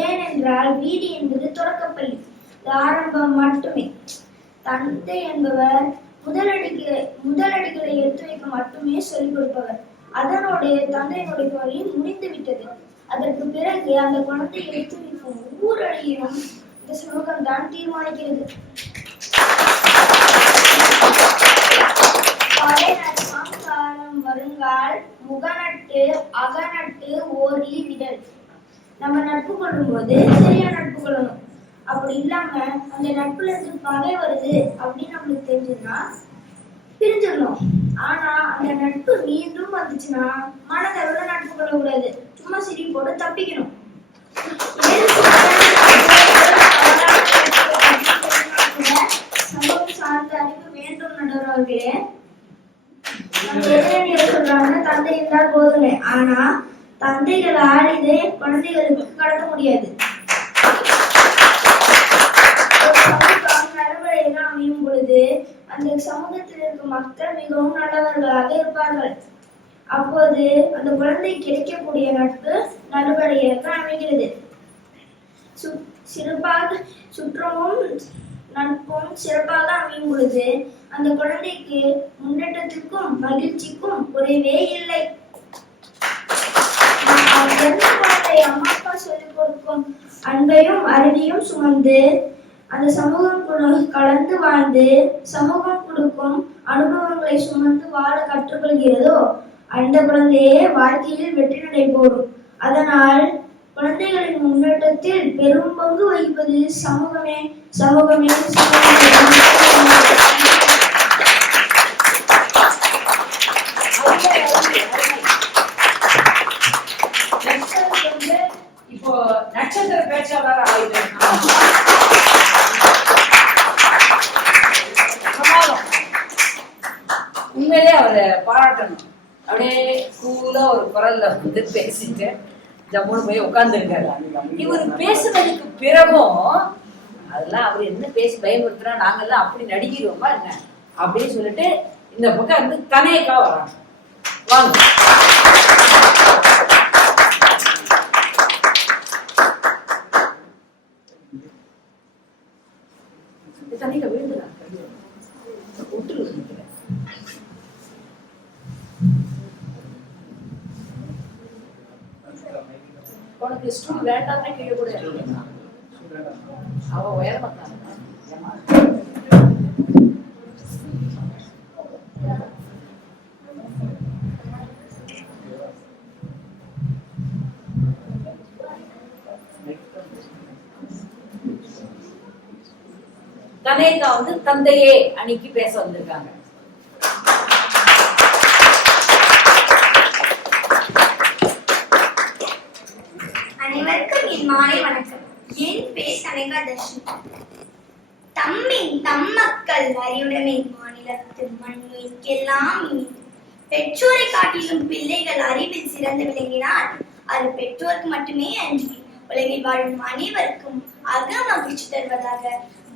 ஏனென்றால் வீடு என்பது தொடக்கப்பள்ளி, ஆரம்பம் மட்டுமே. தந்தை என்பவர் முதலடிகளை எடுத்து வைக்க மட்டுமே சொல்லிக் கொடுப்பவர். அதனுடைய தந்தையினுடைய வழி முடிந்து விட்டது. அதற்கு பிறகு அந்த குழந்தை எடுத்து வைக்கும் ஒவ்வொரு அடியிலும் இந்த சமூகம் தான் தீர்மானிக்கிறது. காலம் வருங்கால் முகநட்டு அகநட்டு ஓரி விடல். நம்ம நட்பு கொள்ளும் போது சரியா நட்பு கொள்ளணும். அப்படி இல்லாம அந்த நட்புல இருந்து பகை வருது அப்படின்னு நம்மளுக்கு தெரிஞ்சதுன்னா பிரிஞ்சிடணும். ஆனா அந்த நட்பு மீண்டும் வந்துச்சுன்னா மனதளவுல நட்பு கொள்ளக்கூடாது, சும்மா சிரி போட்டு தப்பிக்கணும். சமூகம் சார்ந்த அறிவு வேண்டும் நடுவர்களே. நம்ம எதிரணியர் சொல்றாங்க தந்தை இருந்தால் போதுமே, ஆனா தந்தைகளால் இதை குழந்தைகளுக்கு கடத்த முடியாது. நடைமுறையாக அமையும் பொழுது அந்த சமூகத்தில் இருக்கும் மக்கள் மிகவும் நல்லவர்களாக இருப்பார்கள். அப்போது அந்த குழந்தை கிடைக்கக்கூடிய நட்பு நடுவடையாக அமைகிறது. சுற்றமும் நட்பும் சிறப்பாக அமையும் பொழுது அந்த குழந்தைக்கு முன்னேற்றத்திற்கும் மகிழ்ச்சிக்கும் குறைவே இல்லை. குழந்தை அம்மா அப்பா சொல்லிக் கொடுக்கும் அன்பையும் அறிவையும் சுமந்து அந்த சமூகம் கலந்து வாழ்ந்து சமூகம் கொடுக்கும் அனுபவங்களை சுமந்து வாழ கற்றுக்கொள்கிறதோ அந்த குழந்தையே வாழ்க்கையில் வெற்றி நடை போடும். அதனால் குழந்தைகளின் முன்னேற்றத்தில் பெரும் பங்கு வகிப்பது சமூகமே. சமூகமே இப்போ நட்சத்திர பேச்சாளர் ஆயிட்டேன். உண்மையிலே அவரை பாராட்டணும். அப்படியே கூலா ஒரு குரல்ல வந்து பேசிட்டு ஜம்முன்னு போய் உட்கார்ந்துருக்காரு. இவர் பேசுனதுக்கு பிறகும் அதெல்லாம் அவர் என்ன பேசி பயமுறுத்துறா, நாங்கெல்லாம் அப்படி நடிக்கிறோமா என்ன அப்படின்னு சொல்லிட்டு இந்த பக்கம் வந்து கனேக்கா வராங்க. வாங்க. கனேக்கா விழுந்துடா ஒட்டு. உனக்கு ஸ்டூல் வேண்டாமே கீழே கூட அவ உயரமா கனேகா வந்து தந்தையே அன்னைக்கு பேச வந்திருக்காங்க. அனைவருக்கும் என் மாலை வணக்கம். என் பேர் கனேகா தர்ஷினி. தம்மின் தம்மக்கள் அறிவுடைமை மாநிலத்து மண்ணுக்கெல்லாம் இனிது. பெற்றோரை காட்டிலும் பிள்ளைகள் அறிவில் சிறந்து விளங்கினால் அது பெற்றோருக்கு மட்டுமே அன்றி உலகில் வாழும் அனைவருக்கும் அக மகிழ்ச்சி தருவதாக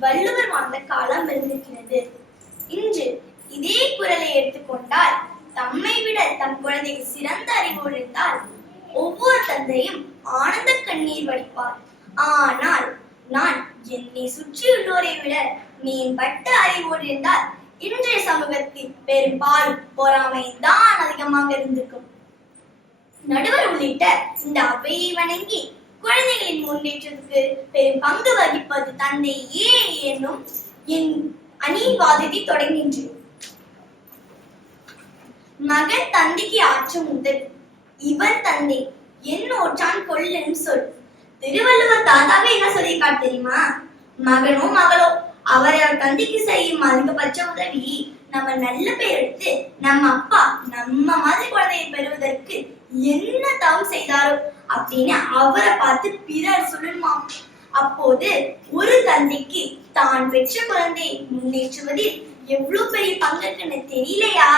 வள்ளுவர் வாழ்ந்த காலம் இருந்திருக்கிறது. இன்று இதே குரலை எடுத்துக்கொண்டால் தம்மை விட தம் குழந்தைக்கு சிறந்த அறிவு இருந்தால் ஒவ்வொரு தந்தையும் ஆனந்த கண்ணீர் வடிப்பார். ஆனால் நான் என்னை சுற்றியுள்ளோரை விட மேம்பட்ட அறிவோடு இருந்தால் இன்றைய சமூகத்தில் பெரும்பாலும் பொறாமை தான் அதிகமாக இருந்திருக்கும். நடுவர் உள்ளிட்ட இந்த அவையை வணங்கி குழந்தைகளின் முன்னேற்றத்துக்கு பெரும் பங்கு வகிப்பது தந்தையே என்னும் என் அணிவாதத்தை தொடங்கின்றேன். மகன் தந்தைக்கு ஆற்றும் முதல் இவன் தந்தை என்னோற்றான் கொள்ளெனும் சொல். திருவள்ளுவர் தாத்தாவே என்ன சொல்லியிருக்கார் தெரியுமா? மகனோ மகளோ அவரவர் தந்தைக்கு செய்யும் அதிகபட்ச உதவி நம்ம நல்ல பேர் எடுத்து நம்ம அப்பா நம்ம மாதிரி குழந்தையை பெறுவதற்கு என்ன தவம் செய்தாரோ அப்படின்னு அவரை பார்த்து பிறர் சொல்லணுமா. அப்போது ஒரு தந்தைக்கு தான் பெற்ற குழந்தையை முன்னேற்றுவதில் எவ்வளவு பெரிய பங்குன்னு தெரியலையா?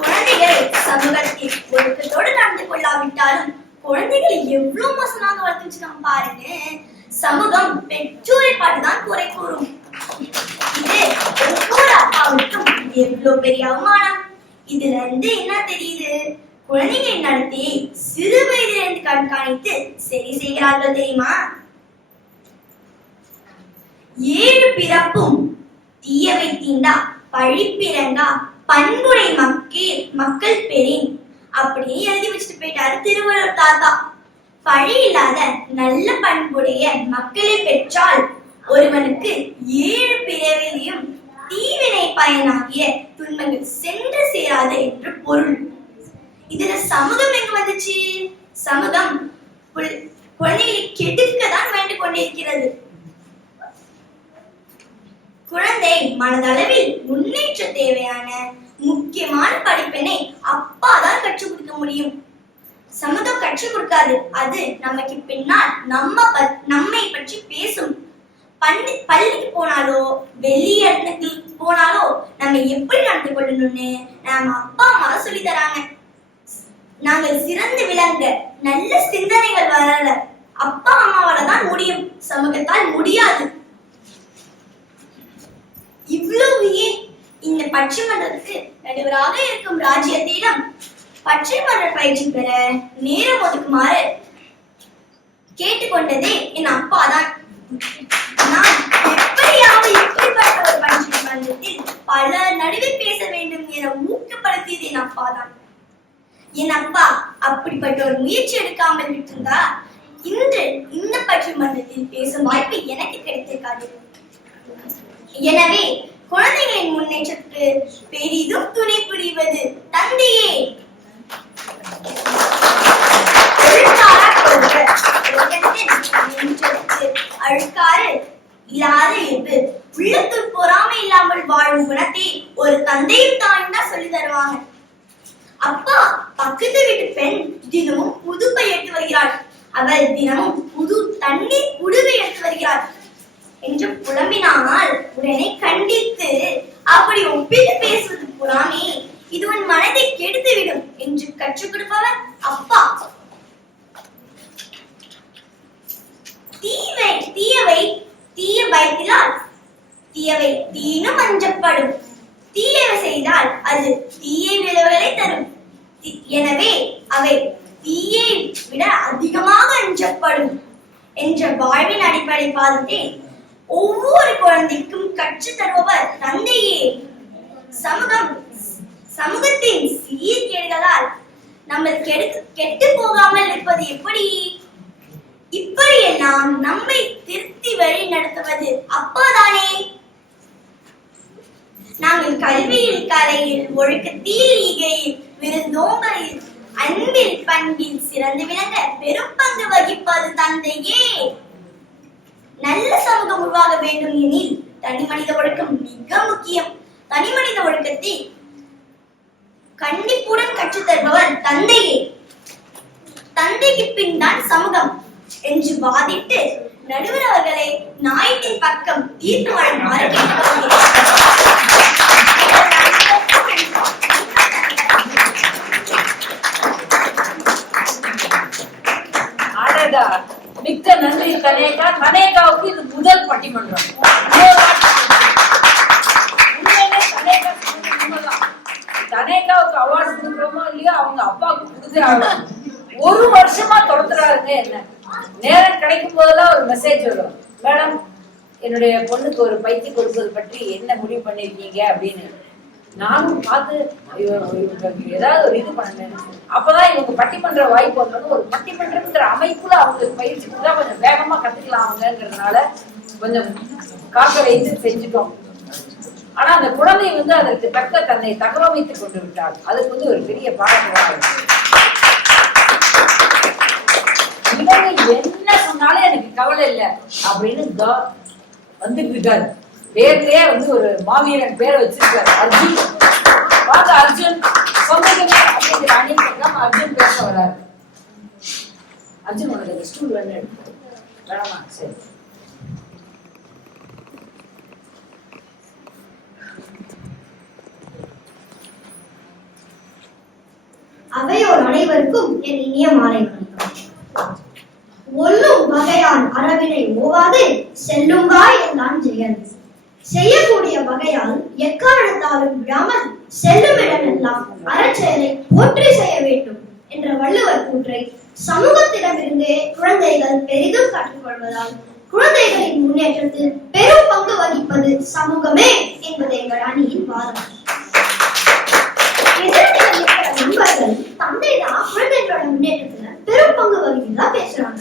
குழந்தைகள் சமூகத்தில் ஒழுக்கத்தோடு நடந்து கொள்ளாவிட்டாலும் குழந்தைகளை எவ்வளவு மோசமாக வளர்த்துச்சு நம்ம பாருங்க. சமூகம் பெற்றோரை பாட்டுதான் குறை கூறும். இது ஒவ்வொரு அப்பாவுக்கும் எவ்வளவு பெரிய அவமானம். இதுல இருந்து என்ன தெரியுது? குழந்தைகளின் நடத்தையை சிறு வயதிலிருந்து கண்காணித்து சரி செய்கிறார்கள் தெரியுமா? 7 பிறப்பும் தீயவை தீண்டா பழிப்பிறங்கா பண்புடை மக்கள் பெறின் அப்படியே எழுதி வச்சுட்டு போயிட்டாரு திருவள்ளுவர் தாத்தா. பழி இல்லாத நல்ல பண்புடைய மக்களை பெற்றால் ஒருவனுக்கு 7 பிறவிலையும் தீவினை பயனாகிய துன்பங்கள் சென்று சேராது என்று பொருள். இதுல சமூகம் எங்க வந்துச்சு? சமூகம் குழந்தைகளை கெடுக்கதான் வேண்டு கொண்டிருக்கிறது. குழந்தை மனதளவில் முன்னேற்ற தேவையான முக்கியமான படிப்பினை அப்பா தான் கற்றுக் கொடுக்க முடியும். சமூகம் கற்றுக் கொடுக்காது. அது நமக்கு பின்னால் நம்மை பற்றி பேசும். பள்ளிக்கு போனாலோ வெளியிடத்துக்கு போனாலோ நம்ம எப்படி நடந்து கொள்ளணும்னு நம்ம அப்பா அம்மா சொல்லி தராங்க. நாங்கள் சிறந்து விளங்க நல்ல சிந்தனைகள் வளர அப்பா அம்மாவால தான் முடியும், சமூகத்தால் முடியாது. இவ்வளவு இந்த பட்சிமன்றத்துக்கு நடுவராக இருக்கும் ராஜ்யத்திடம் பட்சிமன்ற பயிற்சி பெற நேரம் ஒதுக்குமாறு கேட்டுக்கொண்டதே என் அப்பா தான். நான் எப்படியாவது இப்படிப்பட்ட ஒரு பட்சிமன்றத்தில் பல நடுவே பேச வேண்டும் என ஊக்கப்படுத்தியது என் அப்பா தான். என் அப்பா அப்படிப்பட்ட ஒரு முயற்சி எடுக்காமல் விட்டிருந்தா இன்று இந்த பட்சிமன்றத்தில் பேசும் வாய்ப்பு எனக்கு கிடைத்திருக்காது. எனவே குழந்தைகளின் முன்னேற்றத்துக்கு பெரிதும் துணை புரிவது தந்தையே. அழுக்காறு இல்லாத இயல்பு உள்ளத்துள் பொறாமை இல்லாமல் வாழும் குணத்தை ஒரு தந்தையும் தாயும் தான் சொல்லி தருவாங்க. அப்பா பக்கத்து வீட்டு பெண் தினமும் புது பை எடுத்து வருகிறாள், அவள் தினமும் புது தண்ணீர் குடுவை எடுத்து வருகிறாள் என்று புலம்பினால் உடனே கண்டித்து அப்படி ஒப்பிட்டு பேசுவது புறாமே, இது உன் மனதை கெடுத்துவிடும் என்று கற்றுக் கொடுப்பவர் அப்பா. தீய பயத்தினால் தீயவை தீனும் அஞ்சப்படும். தீயவை செய்தால் அது தீய விளைவுகளை தரும். எனவே அவை தீயை விட அதிகமாக அஞ்சப்படும் என்ற வாழ்வின் அடிப்படை பாதத்தை ஒவ்வொரு குழந்தைக்கும் கற்றுத் தருபவர் தந்தையே. சமூகத்தின் சீர்கேடுகளால் நம்ம கெட்டு போகாமல் இருப்பது எப்படி? இப்படியெல்லாம் நம்மை திருத்தி வழி நடத்துவது அப்பாதானே. நாங்கள் கல்வியில், கலையில், ஒழுக்கத்தில், ஈகையில், விருந்தோம்பலில், அன்பில், பண்பில் சிறந்து விளங்க பெரும் பங்கு வகிப்பது தந்தையே. நல்ல சமூகம் உருவாக வேண்டும் எனில் தனி மனித ஒழுக்கம் மிக முக்கியம். தனி மனித ஒழுக்கத்தை கண்டிப்புடன் கற்றுத் தருபவர் தந்தையே. தந்தைக்கு பின் தான் சமூகம் என்று வாதிட்டு நடுவர் அவர்களை நாயத்தின் பக்கம் தீர்ப்பு வழங்குமாறு கேட்டுக்கொள்கிறேன். மிக்க நன்றி கனேகா. கனேகாவுக்கு இது முதல் பட்டிமன்றம். கனேகாவுக்கு அவார்டு கொடுக்குறோமோ இல்லையோ அவங்க அப்பாவுக்கு கொடுத்தே ஆகணும். 1 வருஷமா தொடர்ந்துறாருங்க. என்ன நேரம் கிடைக்கும் போதெல்லாம் ஒரு மெசேஜ் வரும், மேடம் என்னுடைய பொண்ணுக்கு ஒரு பயிற்சி கொடுப்பது பற்றி என்ன முடிவு பண்ணிருக்கீங்க அப்படின்னு. நானும் பார்த்து ஏதாவது ஒரு இது பண்ணேன். அப்பதான் இவங்க பட்டிமன்ற வாய்ப்பு வந்தோன்னு ஒரு பட்டிமன்றம்ங்கிற அமைப்புல அவங்களுக்கு பயிற்சி கொடுத்தா கொஞ்சம் வேகமா கத்துக்கலாம் அவங்கிறதுனால கொஞ்சம் காக்க வைத்து செஞ்சுட்டோம். ஆனா அந்த குழந்தை அதற்கு தக்க தன்னை தகவமைத்துக் கொண்டு விட்டாள். அதுக்கு ஒரு பெரிய பாராட்டுவாங்க. இவங்க என்ன சொன்னாலும் எனக்கு கவலை இல்லை அப்படின்னு வந்துட்டு இருக்காரு. பேர்லயே ஒரு மாவீரன் பேரை வச்சிருக்காரு, அர்ஜுன். வாங்க அர்ஜுன், சமூகமே அப்படிங்கிற அணிக்காம அர்ஜுன் பேச வராரு. அர்ஜுன் உனக்கு ஸ்டூல் வேணாமா? சரி. அவையோர் அனைவருக்கும் என் இனிய மாலை வணக்கம். ஒல்லும் வகையால் அறவினை ஓவாது செல்லுங்காய் என்றான் ஜெயன். செய்யக்கூடிய வகையால் எக்காரணத்தாலும் விடாமல் செல்லும் இடமெல்லாம் அறச்செயலை போற்றி செய்ய வேண்டும் என்ற வள்ளுவர் கூற்றை சமூகத்திடமிருந்தே குழந்தைகள் பெரிதும் கற்றுக்கொள்வதால் குழந்தைகளின் முன்னேற்றத்தில் பெரும் பங்கு வகிப்பது சமூகமே என்பது எங்கள் அணியின் வாதம். நண்பர்கள் தந்தைதான் குழந்தைகளோட முன்னேற்றத்துல பெரும் பங்கு வகிக்கிறதா பேசுறாங்க.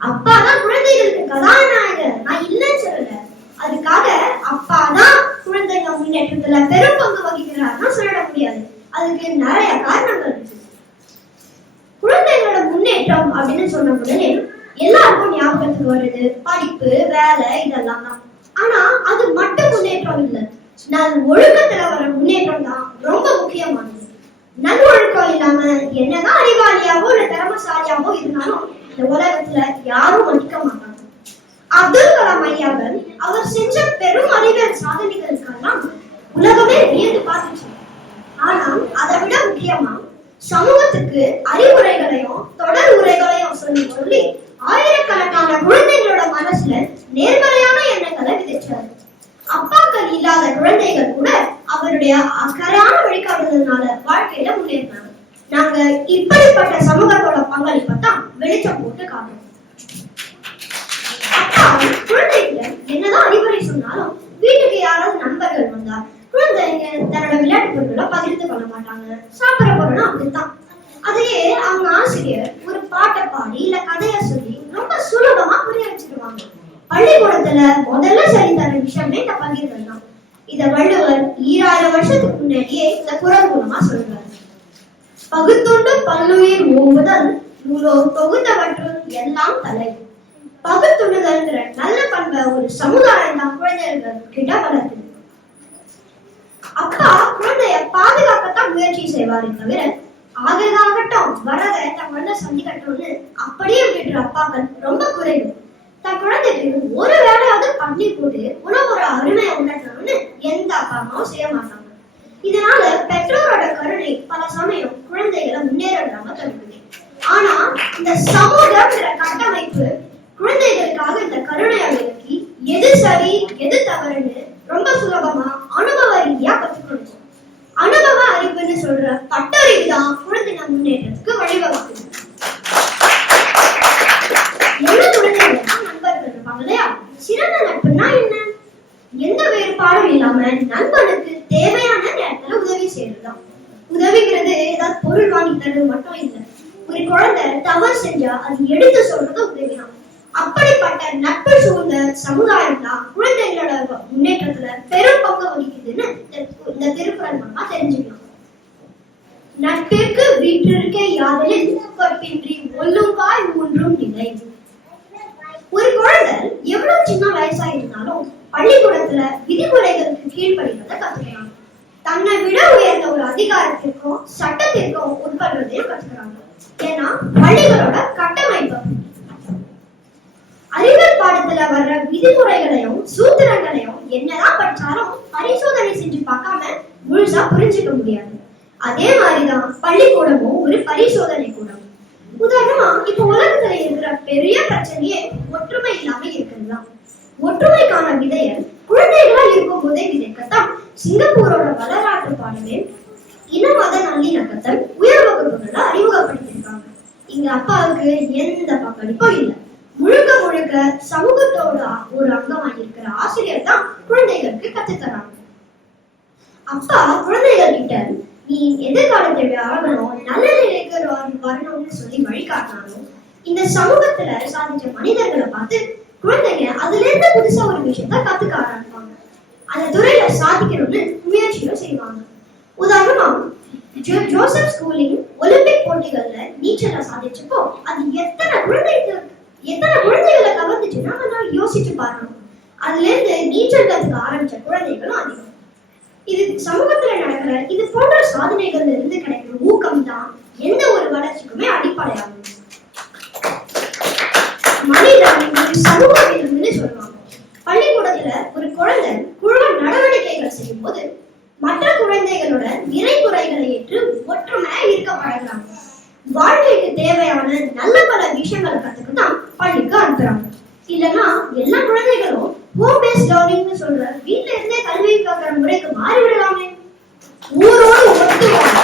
அப்பா தான் குழந்தைகளுக்கு கதாநாயகர், நான் இல்லைன்னு சொல்லல. அதுக்காக அப்பா தான் குழந்தைங்க முன்னேற்றத்துல பெரும் பங்கு வகிக்கிறாருன்னா சொல்லிட முடியாது. அதுக்கு நிறைய காரணங்கள் இருக்கு. குழந்தைகளோட முன்னேற்றம் அப்படின்னு சொன்ன உடனே எல்லாருக்கும் ஞாபகத்துக்கு வருது படிப்பு, வேலை, இதெல்லாம் தான். ஆனா அது மட்டும் முன்னேற்றம் இல்லை. நல் ஒழுக்கத்துல வர முன்னேற்றம் தான் ரொம்ப முக்கியமானது. நல்லொழுக்கம் இல்லாம என்னதான் அறிவாளியாவோ இல்ல திறமசாலியாவோ இருந்தாலும் இந்த உலகத்துல யாரும் மதிக்க மாட்டாங்க. அப்துல் கலாம் ஐயாவன் அவர் செஞ்ச பெரும் அறிவியல் சாதனைகளுக்கெல்லாம் உலகமே வியந்து பார்த்துச்சு. ஆனா அதை விட முக்கியமா சமூகத்துக்கு அறிவுரைகளையும் தொடர் உரைகளையும் சொல்லி ஆயிரக்கணக்கான குழந்தைகளோட மனசுல நேர்மறையான எண்ணங்களை விதைச்சாரு. அப்பாக்கள் இல்லாத குழந்தைகள் கூட அவருடைய அக்கறையான வழிகாட்டுதல்னால வாழ்க்கையில முன்னேறினாங்க. நாங்க இப்படிப்பட்ட சமூகத்தோட பங்களிப்பத்தான் வெளிச்சம் போட்டு காட்டுறோம். அப்பா குழந்தைகிட்ட என்னதான் அறிவுரை சொன்னாலும் வீட்டுக்கு யாராவது நண்பர்கள் வந்தா குழந்தைங்க தன்னோட விளையாட்டு பொருட்களை பகிர்ந்து கொள்ள மாட்டாங்க. சாப்பிட பொருளும் அப்படித்தான். அதையே அவங்க ஆசிரியர் ஒரு பாட்டை பாடி இல்ல கதைய சொல்லி ரொம்ப சுலபமா புரிய வச்சிருவாங்க. பள்ளிக்கூடத்துல முதல்ல சரி தர விஷயமே இந்த பகிர்தல் தான். இத வள்ளுவர் 2000 வருஷத்துக்கு முன்னாடியே இந்த குறள் மூலமா சொல்றாரு. பகுத்துண்டு பல்லுயிர் ஓம்புதல் நூலோர் தொகுத்தவற்றுள் எல்லாம் தலை. பகுத்துண்டுதல்ங்கிற நல்ல பண்பை ஒரு சமுதாயம் தான் குழந்தைகள் கிட்ட வளர்க்குது. அப்பா குழந்தைய பாதுகாக்கத்தான் முயற்சி செய்வாரே தவிர ஆகட்டும் வரத தன் குழந்தை சந்திக்கட்டும்னு அப்படியே விடுற அப்பாக்கள் ரொம்ப குறைவு. தன் குழந்தைக்கு ஒரு வேலையாவது பண்ணி போட்டு உணவோட அருமையை உணர்த்தணும்னு எந்த அப்பா அம்மாவும் செய்ய மாட்டாங்க. இதனால பெற்றோரோட கருணை பல சமயம் குழந்தைகளை முன்னேற விடாம தடுக்குது. ஆனா இந்த சமூகங்கிற கட்டமைப்பு குழந்தைகளுக்காக இந்த கருணையை விளக்கி எது சரி எது தவறுன்னு ரொம்ப சுலபமா அனுபவ ரீதியா கற்றுக் கொடுக்கும். அனுபவ அறிவுன்னு சொல்ற பட்டறிவு தான் குழந்தைங்க முன்னேற்றத்துக்கு வழிவகுக்குது. எல்லா குழந்தைகளும் நண்பர்கள் இருப்பாங்க இல்லையா? சிறந்த நட்புனா என்ன? எந்த வேறுபாடும் இல்லாம நண்பனுக்கு தேவையான நேரத்துல உதவி செய்யறதுதான். உதவிங்கிறது ஏதாவது பொருள் வாங்கி தர்றது மட்டும் இல்லை. ஒரு குழந்தை தவறு செஞ்சா அது எடுத்து சொல்றது உதவிதான். அப்படிப்பட்ட நட்பு சூழ்ந்த சமுதாயம் தான் குழந்தைகளோட முன்னேற்றத்துல பெரும் பங்கு வகிக்குதுன்னு இந்த திருக்குறள் மூலமா தெரிஞ்சுக்கலாம். நட்பிற்கு வீற்றிருக்க யாதலில் கற்பின்றி ஒல்லுங்காய் ஊன்றும் நிலை. ஒரு குழந்தை எவ்வளவு சின்ன வயசா இருந்தாலும் பள்ளிக்கூடத்துல விதிமுறைகளுக்கு கீழ்ப்படிவதை கத்துக்கலாம். தன்னை விட உயர்ந்த ஒரு அதிகாரத்திற்கும் சட்டத்திற்கும் உட்படுறதையும் கத்துக்கிறாங்க. ஏன்னா பள்ளிகளோட கட்டமைப்பு அறிவியல் பாடத்துல வர்ற விதிமுறைகளையும் சூத்திரங்களையும் என்னதான் படிச்சாலும் பரிசோதனை செஞ்சு பார்க்காம முழுசா புரிஞ்சுக்க முடியாது. அதே மாதிரிதான் பள்ளிக்கூடமும் ஒரு பரிசோதனை கூடம். உதாரணமா இப்ப உலகத்துல இருக்கிற பெரிய பிரச்சனையே ஒற்றுமை இல்லாம இருக்கிறதுதான். ஒற்றுமைக்கான விதைய குழந்தைகளா இருக்கும் போதே விதைக்கத்தான் சிங்கப்பூரோட வரலாற்று பாடமே இனவாத நல்லிணக்கத்தை உயர் வகுப்புகளை அறிமுகப்படுத்திருக்காங்க. இங்க அப்பாவுக்கு எந்த பங்களிப்பும் இல்லை. முழுக்க முழுக்க சமூகத்தோட ஒரு அங்கமாக இருக்கிற ஆசிரியர் தான் குழந்தைகளுக்கு கற்றுத்தராங்க. அப்பா குழந்தைகள் கிட்ட நீ எதிர்காலத்தில் ஆகணும், நல்ல நிலைக்கு வரணும்னு சொல்லி வழிகாட்டினாலும் இந்த சமூகத்துல சாதிச்ச மனிதர்களை பார்த்து குழந்தைங்க அதுல இருந்து புதுசா ஒரு விஷயத்த கத்துக்க ஆரம்பிப்பாங்க. அந்த துறையில சாதிக்கணும்னு முயற்சியும் செய்வாங்க. உதாரணமா ஜோசப் ஸ்கூலிங் ஒலிம்பிக் போட்டிகள்ல நீச்சல சாதிச்சப்போ அது எத்தனை குழந்தைகளை கவர்ந்துச்சுன்னா நம்ம யோசிச்சு பார்க்கணும். அதுல இருந்து நீச்சல் கத்துக்க ஆரம்பிச்ச குழந்தைகளும் அதிகம். இது சமூகத்துல நடக்கிற இது போன்ற சாதனைகள்ல இருந்து கிடைக்கிற ஊக்கம் தான் எந்த ஒரு வளர்ச்சிக்குமே அடிப்படையாகும். மனிதன் ஒரு சமூக விருந்துன்னு சொல்லுவாங்க. பள்ளிக்கூடத்துல ஒரு குழந்தை குழு நடவடிக்கைகள் செய்யும் போது மற்ற குழந்தைகளோட நிறை குறைகளை ஏற்று ஒற்றுமையா இருக்க பழகுறாங்க. வாழ்க்கைக்கு தேவையான நல்ல பல விஷயங்களை கத்துக்கு தான் பள்ளிக்கு அனுப்புறாங்க. இல்லைன்னா எல்லா குழந்தைகளும் ஹோம் பேஸ்ட் லேர்னிங்னு சொல்ற வீட்டுல இருந்தே கல்வி கற்கிற முறைக்கு மாறிவிடலாமே. ஊரோடு ஒத்துவாங்க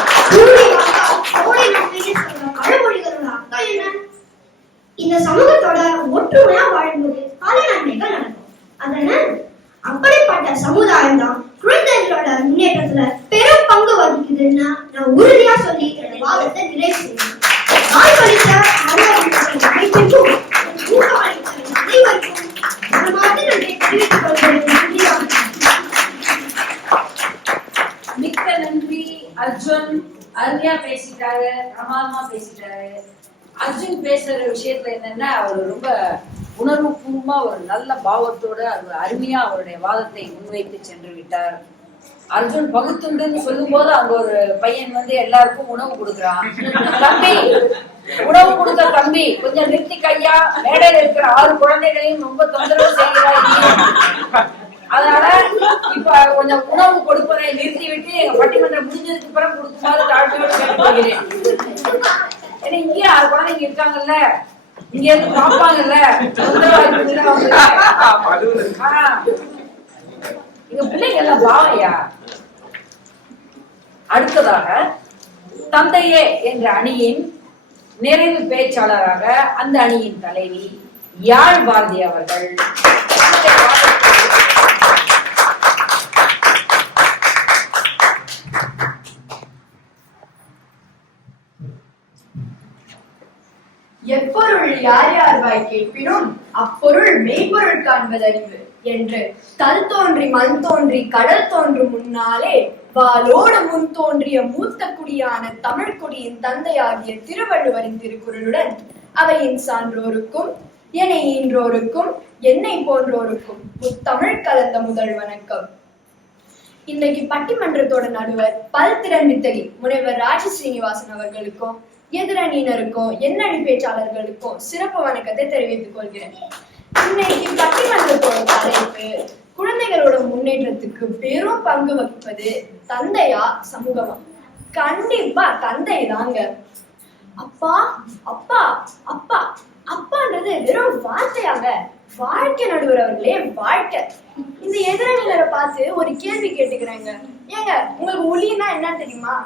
பழமொழிகளோட அர்த்தம் என்ன? இந்த சமூகத்தோட ஒற்றுமையா வாழும்போது பல நன்மைகள் நடக்கும். அதனால அப்படிப்பட்ட சமுதாயம் தான் குழந்தைகளோட முன்னேற்றத்துல பெரும் பங்கு வகிக்குதுன்னா நான் உறுதியா சொல்லி என்னோட வாதத்தை நிறைவு செய்யணும். வாய்ப்பளித்த அனைவருக்கும் மிக்க நன்றி. அர்ஜுன் அருமையா பேசிட்டாரு, பிரமாதமா பேசிட்டாரு. அர்ஜுன் பேசுற விஷயத்துல என்னன்னா அவர் ரொம்ப உணர்வு பூர்வமா ஒரு நல்ல பாவத்தோட அவர் அருமையா அவருடைய வாதத்தை முன்வைத்து சென்று விட்டார். அர்ஜுன் பகுத்துண்டுன்னு சொல்லும் போது அங்க ஒரு பையன் வந்து எல்லாருக்கும் உணவு கொடுக்குறான். தம்பி உணவு கொடுத்த தம்பி கொஞ்சம் நிறுத்தி கையா, மேடையில இருக்கிற 6 குழந்தைகளையும் ரொம்ப தொந்தரவு செய்கிறாய். அதனால இப்ப கொஞ்சம் உணவு கொடுப்பதை நிறுத்தி விட்டு எங்க பட்டிமன்றம் முடிஞ்சதுக்கு பிறகு கொடுக்குமாறு தாழ்மையோடு கேட்டுக்கொள்கிறேன். ஏன்னா இங்கேயே 6 குழந்தைங்க இருக்காங்கல்ல, இங்க இருந்து பாப்பாங்கல்ல, எங்க பிள்ளைங்க எல்லாம் பாவையா. அடுத்ததாக தந்தையே என்ற அணியின் நிறைவு பேச்சாளராக அந்த அணியின் தலைவி யாழ் பாரதி அவர்கள் எப்பொருள் யார் யார் வாய் கேட்பினும் அப்பொருள் மெய்ப்பொருள் காண்பதறிவு என்று கல் தோன்றி மண் தோன்றி கடல் தோன்றும் முன்னாலே வாளோடு முன் தோன்றிய மூத்த குடியான தமிழ் குடியின் தந்தையாகிய திருவள்ளுவரின் திருக்குறளுடன் அவையின் சான்றோருக்கும் என்னை ஈன்றோருக்கும் என்னை போன்றோருக்கும் முத்தமிழ் கலந்த முதல் வணக்கம். இன்றைக்கு பட்டிமன்றத்தோட நடுவர் பல்திறன் வித்தகி முனைவர் ராஜ ஸ்ரீனிவாசன் அவர்களுக்கும் எதிரணியினருக்கும் எண்ணணி பேச்சாளர்களுக்கும் சிறப்பு வணக்கத்தை தெரிவித்துக் கொள்கிறேன். இன்னைக்கு பட்டிமன்றத்தோட தலைப்பு குழந்தைகளோட முன்னேற்றத்துக்கு பெரும் பங்கு வகிப்பது தந்தையா சமூகமா? கண்டிப்பா தந்தை தாங்க. அப்பா அப்பா அப்பா அப்பான்றது வெறும் வார்த்தையாங்க, வாழ்க்கை நடுவர் அவர்களே வாழ்க்கை. இந்த எதிரணியினரை பார்த்து ஒரு கேள்வி கேட்டுக்கிறேங்க. ஏங்க உங்களுக்கு உளின்னா என்ன தெரியுமா?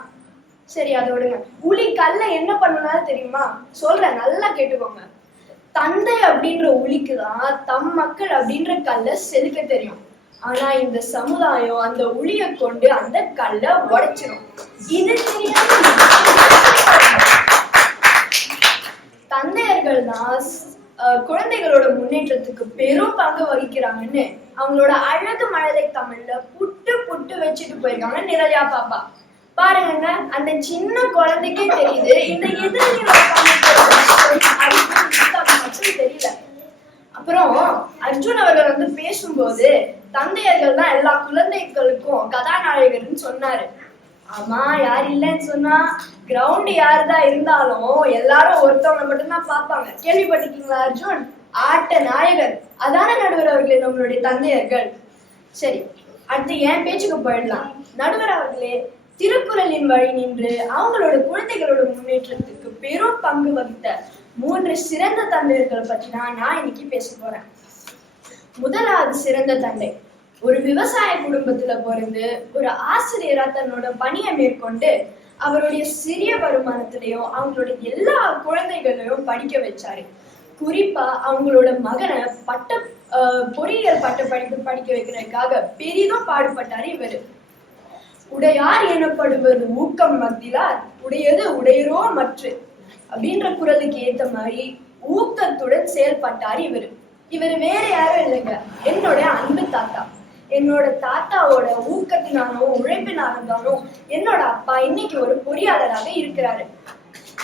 சரி அதை விடுங்க. உளி கல்ல என்ன பண்ணுனாலும் தெரியுமா? சொல்றேன், நல்லா கேட்டுக்கோங்க. தந்தை அப்படின்ற உளிக்குதான் தம் மக்கள் அப்படின்ற கல்ல செதுக்க தெரியும். ஆனா இந்த சமுதாயம் அந்த உளிய கொண்டு அந்த கல்ல உடைச்சிடும். இது தெரியாம தந்தையர்கள் தான் குழந்தைகளோட முன்னேற்றத்துக்கு பெரும் பங்கு வகிக்கிறாங்கன்னு அவங்களோட அழகு மழலை தமிழ்ல புட்டு புட்டு வச்சுட்டு போயிருக்காங்க நிரல்யா பாப்பா. பாருங்க, அந்த சின்ன குழந்தைக்கே தெரியுது இந்த தெரியல. அப்புறம் அர்ஜுன் அவர்கள் வந்து பேசும்போது தந்தையர்கள் தான் எல்லா குழந்தைகளுக்கும் கதாநாயகர்னு சொன்னாரு. ஆமா, யார் இல்லைன்னு சொன்னா கிரவுண்ட் யாருதான் இருந்தாலும் எல்லாரும் ஒருத்தவங்க மட்டும்தான் பார்ப்பாங்க. கேள்விப்பட்டிருக்கீங்களா அர்ஜுன்? ஆட்ட நாயகர் அதான நடுவர் அவர்களே நம்மளுடைய தந்தையர்கள். சரி, அடுத்து என் பேச்சுக்கு போயிடலாம். நடுவர் அவர்களே, திருக்குறளின் வழி நின்று அவங்களோட குழந்தைகளோட முன்னேற்றத்துக்கு பெரும் பங்கு வகித்த 3 சிறந்த தந்தையர்களை பற்றி தான் நான் இன்னைக்கு பேச போறேன். முதலாவது சிறந்த தந்தை ஒரு விவசாய குடும்பத்துல பிறந்து ஒரு ஆசிரியரா தன்னோட பணியை மேற்கொண்டு அவருடைய சிறிய வருமானத்திலையும் அவங்களுடைய எல்லா குழந்தைகளையும் படிக்க வச்சாரு. குறிப்பா அவங்களோட மகனை பொறியியல் பட்ட படிப்பு படிக்க வைக்கிறதுக்காக பெரிதும் பாடுபட்டாரு இவரு. உடையார் எனப்படுவது ஊக்கம் மத்திலார், உடையது உடையரோ மற்று அப்படின்ற குரலுக்கு ஏத்த மாதிரி ஊக்கத்துடன் செயல்பட்டார் இவரு. இவர் வேற யாரும் இல்லைங்க, என்னோட அன்பு தாத்தா. என்னோட தாத்தாவோட ஊக்கத்தினாலும் உழைப்பினாலும் தானும் என்னோட அப்பா இன்னைக்கு ஒரு பொறியாளராக இருக்கிறாரு.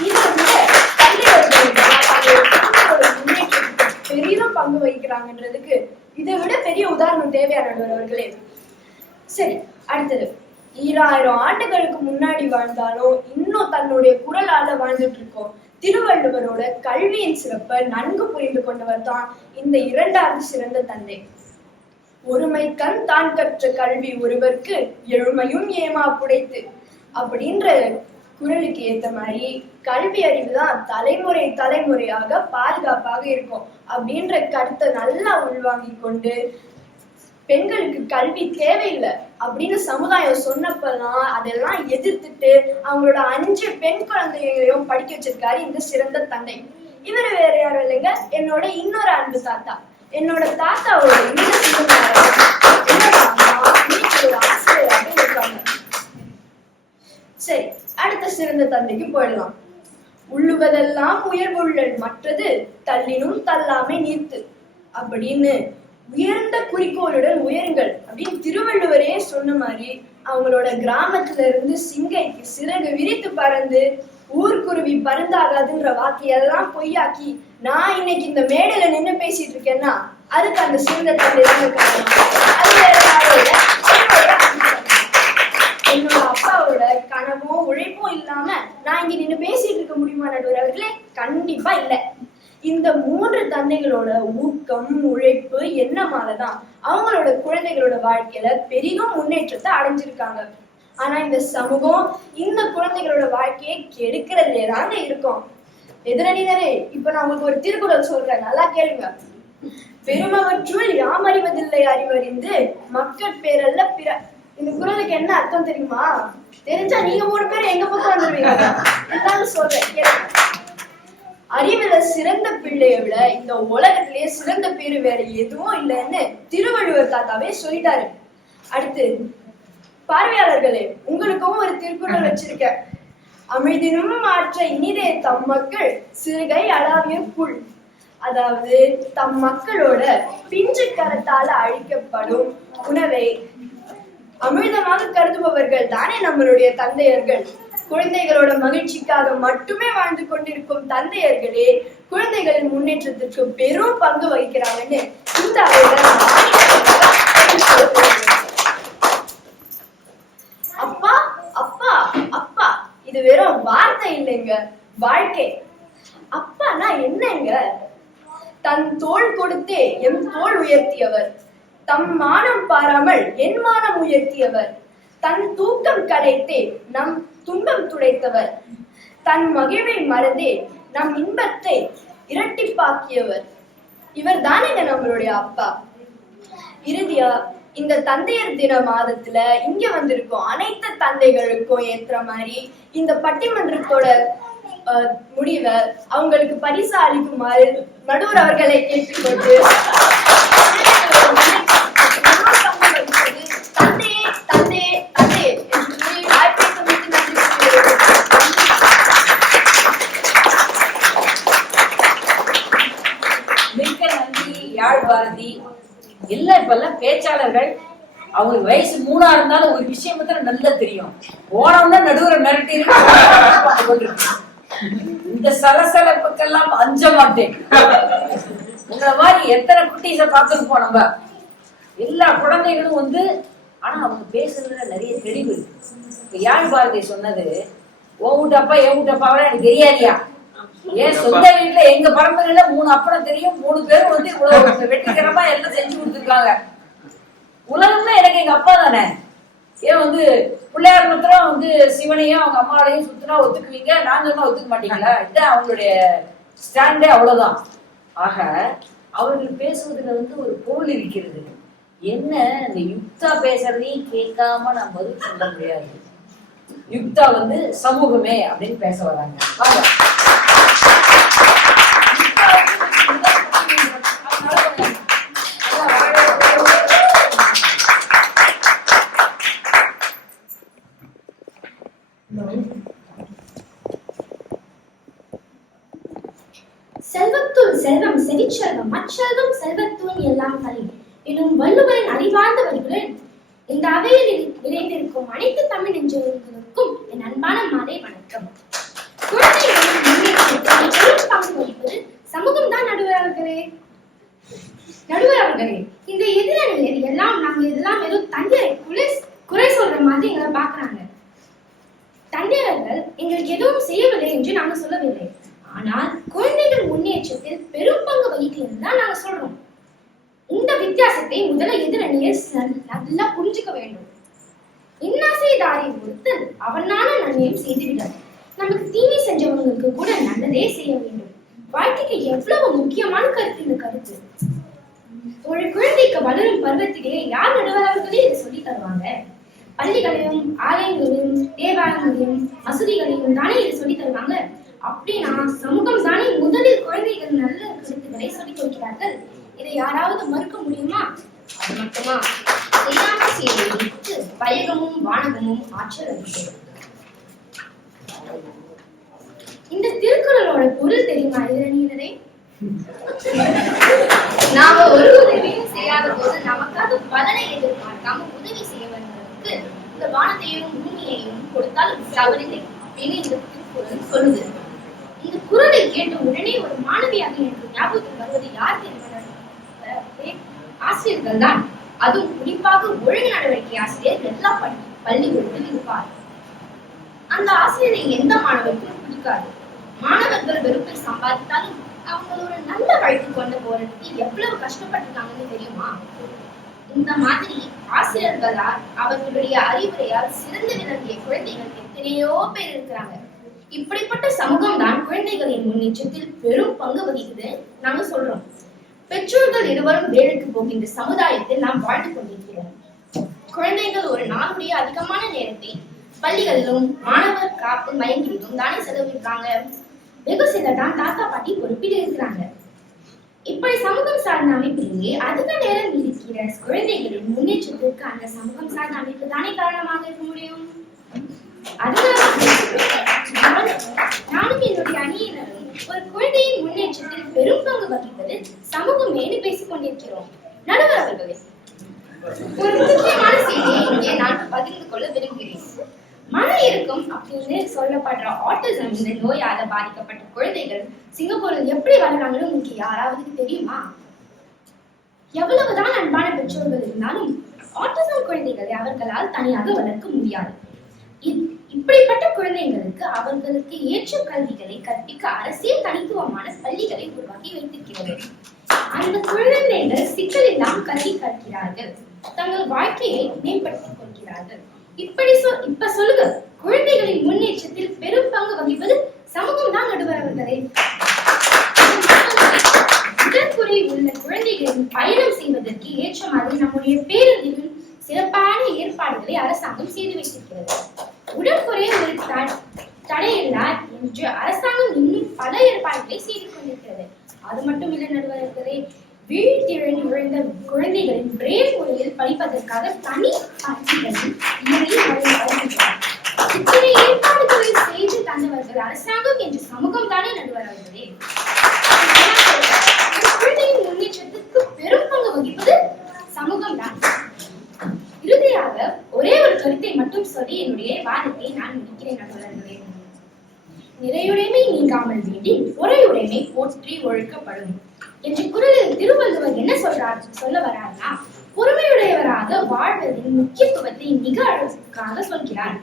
இதை விட பெரிதும் பங்கு வகிக்கிறாங்கன்றதுக்கு இதை விட பெரிய உதாரணம் தேவையானவர் அவர்களே. சரி, அடுத்தது 2000 ஆண்டுகளுக்கு முன்னாடி வாழ்ந்தாலும் இன்னும் தன்னுடைய குரலால வாழ்ந்துட்டு இருக்கோம். திருவள்ளுவரோட கல்வியின் சிறப்பை நன்கு புரிந்து கொண்டவர் தான் இந்த 2வது சிறந்த தந்தை. ஒருமை கண் தான் கற்ற கல்வி ஒருவருக்கு எழுமையும் ஏமா புடைத்து அப்படின்ற குரலுக்கு ஏத்த மாதிரி கல்வி அறிவு தான் தலைமுறையாக பாதுகாப்பாக இருக்கும் அப்படின்ற கருத்தை நல்லா உள்வாங்கி கொண்டு பெண்களுக்கு கல்வி தேவையில்லை அப்படின்னு சமுதாயம் சொன்னப்பெல்லாம் அதெல்லாம் எதிர்த்துட்டு அவங்களோட 5 பெண் குழந்தைகளையும் படிக்க வச்சிருக்காரு இந்த சிறந்த தந்தை. இவரு வேற யாரும் இல்லைங்க, என்னோட இன்னொரு அன்பு தாத்தா. என்னோட தாத்தாவோட ஆசிரியராக இருக்காங்க. சரி, அடுத்த சிறந்த தந்தைக்கு போயிடலாம். உள்ளுவதெல்லாம் உயர்வுள்ளல் மற்றது தள்ளினும் தள்ளாமை நீர்த்து அப்படின்னு உயர்ந்த குறிக்கோளுடன் உயருங்கள் அப்படின்னு திருவள்ளுவரே சொன்ன மாதிரி அவங்களோட கிராமத்துல இருந்து சிங்கைக்கு சிறகு விரித்து பறந்து ஊர்க்குருவி பருந்தாகாதுன்ற வாக்கியெல்லாம் பொய்யாக்கி நான் இன்னைக்கு இந்த மேடையில நின்று பேசிட்டு இருக்கேன்னா அதுக்கு அந்த சிறந்த தந்தை என்னோட அப்பாவோட கனவும் உழைப்பும் இல்லாம நான் இங்க நின்று பேசிட்டு இருக்க முடியுமா நடுவர் அவர்களே? கண்டிப்பா இல்ல. இந்த 3 தந்தைகளோட ஊக்கம் உழைப்பு எண்ணமாலதான் அவங்களோட குழந்தைகளோட வாழ்க்கையில பெரிதும் முன்னேற்றத்தை அடைஞ்சிருக்காங்க. ஆனா இந்த சமூகம் இந்த குழந்தைகளோட வாழ்க்கையை கெடுக்கிறதுலே தாங்க இருக்கும். எதிரணினரே, இப்ப நான் உங்களுக்கு ஒரு திருக்குறள் சொல்றேன், நல்லா கேளுங்க. பெருமவற்றுள் யாம் அறிவதில்லை அறிவறிந்து மக்கள் பேரல்ல பிற. இந்த குறளுக்கு என்ன அர்த்தம் தெரியுமா? தெரிஞ்சா நீங்க 3 பேர் எங்க பக்கம் வந்துருவீங்க. எல்லாரும் சொல்றேன் கேளுங்க. அறிவுல சிறந்த பிள்ளைய விட இந்த உலகத்திலேயே சிறந்த பேரு வேற எதுவும் இல்லைன்னு திருவள்ளுவர் தாத்தாவே சொல்லிட்டாரு. அடுத்து பார்வையாளர்களே, உங்களுக்கும் ஒரு திருக்குறள் வச்சிருக்கேன். அமிழ்தினும் மாற்ற இனிதே தம் மக்கள் சிறுகை அளாவிய புல். அதாவது தம் மக்களோட பிஞ்சு கரத்தால அழிக்கப்படும் உணவை அமிர்தமாக கருதுபவர்கள் தானே நம்மளுடைய தந்தையர்கள். குழந்தைகளோட மகிழ்ச்சிக்காக மட்டுமே வாழ்ந்து கொண்டிருக்கும் தந்தையர்களே குழந்தைகளின் முன்னேற்றத்திற்கு பெரும் பங்கு வகிக்கிறாங்கன்னு இந்த அப்பா அப்பா அப்பா இது வெறும் வார்த்தை இல்லைங்க, வாழ்க்கை. அப்பானா என்னங்க? தன் தோள் கொடுத்தே எம் தோள் உயர்த்தியவர், தம் மானம் பாராமல் என் மானம் உயர்த்தியவர், தன் தூக்கம் கலைத்தே நம் துன்பம் துடைத்தவர், தன் மகிழ்வை மறந்தே நம் இன்பத்தை இரட்டிப்பாக்கியவர். இவர் தானேங்க நம்மளுடைய அப்பா. இறுதியா இந்த தந்தையர் தின மாதத்துல இங்க வந்திருக்கும் அனைத்து தந்தைகளுக்கும் ஏற்ற மாதிரி இந்த பட்டிமன்றத்தோட முடிவை அவங்களுக்கு பரிசா அளிக்குமாறு நடுவர் அவர்களை கேட்டுக்கொண்டு தந்தையே தந்தையே தந்தையே என்று வாய்ப்பை கொடுத்து நன்றி. மிக்க நன்றி யாழ் பாரதி. எல்லாம் இப்பெல்லாம் பேச்சாளர்கள் அவங்களுக்கு வயசு 3 இருந்தாலும் ஒரு விஷயம் மட்டும் நல்லா தெரியும். போனோம்னா நடுவரை மிரட்டி இந்த சலசலப்புக்கெல்லாம் அஞ்ச மாட்டேன். உங்களை மாதிரி எத்தனை குட்டீஸை பார்த்துருப்போம் நம்ம. எல்லா குழந்தைகளும் வந்து ஆனா அவங்க பேசுறதுல நிறைய தெளிவு இருக்கு. இப்ப யாழ் பாரதி சொன்னது ஓ வீட்டப்பா என் வீட்டப்பாவோட எனக்கு தெரியாதியா. ஏன் சொந்த வீட்டுல எங்க பரம்பரையில 3 அப்படம் தெரியும். 3 பேரும் வந்து இவ்வளவு வெற்றிகரமா எல்லாம் செஞ்சு கொடுத்துருக்காங்க. உலகம்னா எனக்கு எங்க அப்பா தானே. ஏன் வந்து பிள்ளையார் மாத்திரம் வந்து சிவனையும் அவங்க அம்மாவையும் சுத்தினா ஒத்துக்குவீங்க, நாங்க ஒத்துக்க மாட்டீங்களா? இதுதான் அவங்களுடைய ஸ்டாண்டே, அவ்வளவுதான். ஆக அவர்கள் பேசுவதுல வந்து ஒரு பொருள் இருக்கிறது. என்ன இந்த யுக்தா பேசுறதையும் கேட்காம நான் பதில் சொல்ல முடியாது. யுக்தா வந்து சமூகமே அப்படின்னு பேச வராங்க. செல்வத்துள் செல்வம் செவிச்செல்வம் அச்செல்வம் செல்வத்துள் எல்லாம் தலை எனும் வள்ளுவரின் அறிவார்ந்த வரிகளுடன் இந்த அவையில் நிறைந்திருக்கும் அனைத்து தமிழ் நெஞ்சங்களுக்கும் என் அன்பான மாலை வணக்கம். குழந்தைகளின் முன்னேற்றத்தில் பங்கு வகிப்பது சமூகம் தான் நடுவர் அவர்களே. இந்த எதிரணியர் எல்லாம் நாங்க எல்லாம் ஏதோ தந்தையரை குறை சொல்ற மாதிரி எங்களை பாக்குறாங்க. தந்தையர்கள் எங்களுக்கு எதுவும் செய்யவில்லை என்று நாங்க சொல்லவில்லை. ஆனால் குழந்தைகள் முன்னேற்றத்தில் பெரும் பங்கு வகிக்கிறது தான் நாங்க சொல்றோம். இந்த வித்தியாசத்தை முதல்ல எதிரணியர் நல்லா புரிஞ்சுக்க வேண்டும். இன்னாசைதாரி ஒருத்தன் அவனான நன்மையும் செய்துவிடாது. நமக்கு தீமை செஞ்சவங்களுக்கு கூட நல்லதே செய்ய வேண்டும். வாழ்க்கைக்கு எவ்வளவு முக்கியமான கருத்து இந்த கருத்து. ஒரு குழந்தைக்கு வளரும் பருவத்திலேயே யார் நடுவர்களே இதை சொல்லி தருவாங்க? பள்ளிகளையும் ஆலயங்களையும் தேவாலயங்களையும் மசூதிகளையும் தானே இதை சொல்லி தருவாங்க. அப்படின்னா சமூகம் தானே முதலில் குழந்தைகள் நல்ல கருத்துக்களை சொல்லிக் கொடுக்கிறார்கள். இதை யாராவது மறுக்க முடியுமா? அது மட்டுமா, செய்யாத செய்திக்கு பயகமும் வானகமும் ஆற்றல் அளிக்கிறது. இந்த திருக்குறளோட பொருள் தெரியுமா எதிரணியினரே? நாம ஒரு உதவியும் செய்யாத போது நமக்காக பலனை எதிர்பார்க்காம உதவி செய்யவர்களுக்கு இந்த வானத்தையும் பூமியையும் கொடுத்தால் தவறில்லை அப்படின்னு இந்த திருக்குறள் சொல்லுது. இந்த குறளை கேட்ட உடனே ஒரு மாணவியாக எனக்கு ஞாபகத்தில் வருவது யார் தெரியும்? ஆசிரியர்கள் தான். அதுவும் குறிப்பாக ஒழுங்கு நடவடிக்கை ஆசிரியர் எல்லா பள்ளிகளிலும் இருப்பார். அந்த ஆசிரியரை எந்த மாணவருக்கும் பிடிக்காது. மாணவர்கள் வெறுப்பை சம்பாதித்தாலும் அவங்க ஒரு நல்ல வழிக்கு கொண்டு போறதுக்கு எவ்வளவு கஷ்டப்பட்டிருக்காங்கன்னு தெரியுமா? இந்த மாதிரி ஆசிரியர்களால் அவர்களுடைய அறிவுரையால் சிறந்து விளங்கிய குழந்தைகள் எத்தனையோ பேர் இருக்கிறாங்க. இப்படிப்பட்ட சமூகம் தான் குழந்தைகளின் முன்னேற்றத்தில் பெரும் பங்கு வகிக்குது நாங்க சொல்றோம். பெற்றோர்கள் இருவரும் வேலைக்கு போகின்ற சமுதாயத்தில் நாம் வாழ்ந்து கொண்டிருக்கிறோம். குழந்தைகள் ஒரு நாளுடைய அதிகமான நேரத்தை பள்ளிகளிலும் மாணவர் காப்பு மையங்களிலும் தானே செலவிடுறாங்க. வெகு சிலர் தான் தாத்தா பாட்டி பொறுப்பில் இருக்கிறாங்க. இப்படி சமூகம் சார்ந்த அமைப்பிலேயே அதிக நேரம் இருக்கிற குழந்தைகளின் முன்னேற்றத்திற்கு அந்த சமூகம் சார்ந்த அமைப்பு தானே காரணமாக இருக்க முடியும். நானும் என்னுடைய அணியினரும் ஒரு குழந்தையின் முன்னேற்றத்தில் பெரும் பங்கு வகிப்பது சமூகமேனு பேசிக் கொண்டிருக்கிறோம். நடுவர் அவர்களே, ஒரு முக்கியமான செய்தியை இங்கே நான் பகிர்ந்து கொள்ள விரும்புகிறேன். மன இறுக்கம் அப்படின்னு சொல்லப்படுற ஆட்டிசம் இந்த நோயால பாதிக்கப்பட்ட குழந்தைகள் சிங்கப்பூரில் எப்படி வளர்றாங்கன்னு உங்களுக்கு யாராவது தெரியுமா? எவ்வளவுதான் அன்பான பெற்றோர்கள் இருந்தாலும் ஆட்டிசம் குழந்தைகளை அவர்களால் தனியாக வளர்க்க முடியாது. இப்படிப்பட்ட குழந்தைகளுக்கு அவர்களுக்கு ஏற்ற கல்விகளை கற்பிக்க அரசியல் தனித்துவமான பள்ளிகளை உருவாக்கி வைத்திருக்கிறது. அந்த குழந்தைகள் சிக்கல் இல்லாமல் கல்வி கற்கிறார்கள், தங்கள் வாழ்க்கையை மேம்படுத்திக் கொள்கிறார்கள். இப்ப சொல்லுங்க, குழந்தைகளின் முன்னேற்றத்தில் பெரும் பங்கு வகிப்பது சமூகம் தான் நடுவர் அவர்களே. உடற்குறை உள்ள குழந்தைகளின் பயணம் செய்வதற்கு ஏற்ற மாதிரி நம்முடைய பேருந்திலும் சிறப்பான ஏற்பாடுகளை அரசாங்கம் செய்து வைத்திருக்கிறது. உடற்குறை ஒரு தடையில்லா என்று அரசாங்கம் இன்னும் பல ஏற்பாடுகளை செய்து கொண்டிருக்கிறது. அது மட்டும் இல்லை நடுவர்களே, வீழ்த்திழந்து விழுந்த குழந்தைகளின் பிரேல் முறையில் படிப்பதற்காக தனி பயிற்சிகளும் இத்தனை ஏற்பாடுகளை செய்து தந்தவர்கள் அரசாங்கம் என்று சமூகம் தானே நடுவர்களே. குழந்தையின் முன்னேற்றத்துக்கு பெரும் பங்கு வகிப்பது சமூகம் தான். இறுதியாக ஒரே ஒரு கருத்தை மட்டும் சொல்லி என்னுடைய வாதத்தை நான் முடிக்கிறேன் நடுவர்களே. நிறையுடைமை நீங்காமல் வேண்டி உரையுடைமை போற்றி ஒழுக்கப்படும் என்ற குறளில் திருவள்ளுவர் என்ன சொல்ல வரார்னா, பொறுமையுடையவராக வாழ்வதின் முக்கியத்துவத்தை மிக அழகாக சொல்கிறார்.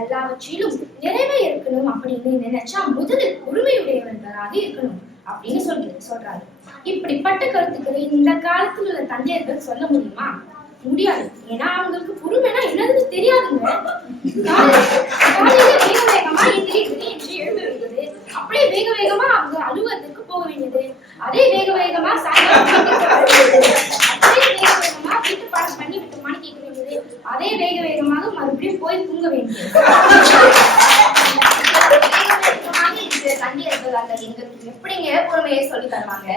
எல்லாவற்றிலும் நிறைவே இருக்கணும் அப்படின்னு நினைச்சா முதலில் பொறுமையுடையவர்களாக இருக்கணும் அப்படின்னு சொல்றாரு. இப்படிப்பட்ட கருத்துக்களை இந்த காலத்தில் உள்ள தந்தையர்கள் சொல்ல முடியுமா? முடியாது. ஏன்னா அவங்களுக்கு பொறுமைனா என்னது தெரியாதுங்க. காலையில வேக வேகமா எந்திரிக்கிறது என்று எழுந்து விடுவது, அப்படியே வேக வேகமா அவங்க அலுவலகத்துக்கு போக வேண்டியது, அதே வேக வேகமா அதே வேக வேகமா வீட்டு பாடம் பண்ணி விட்டோமான்னு கேட்க வேண்டியது, அதே வேக வேகமாக மறுபடியும் போய் தூங்க வேண்டியது. தந்தையர்கள் அந்த எங்களுக்கு எப்படிங்க பொறுமையை சொல்லி தருவாங்க?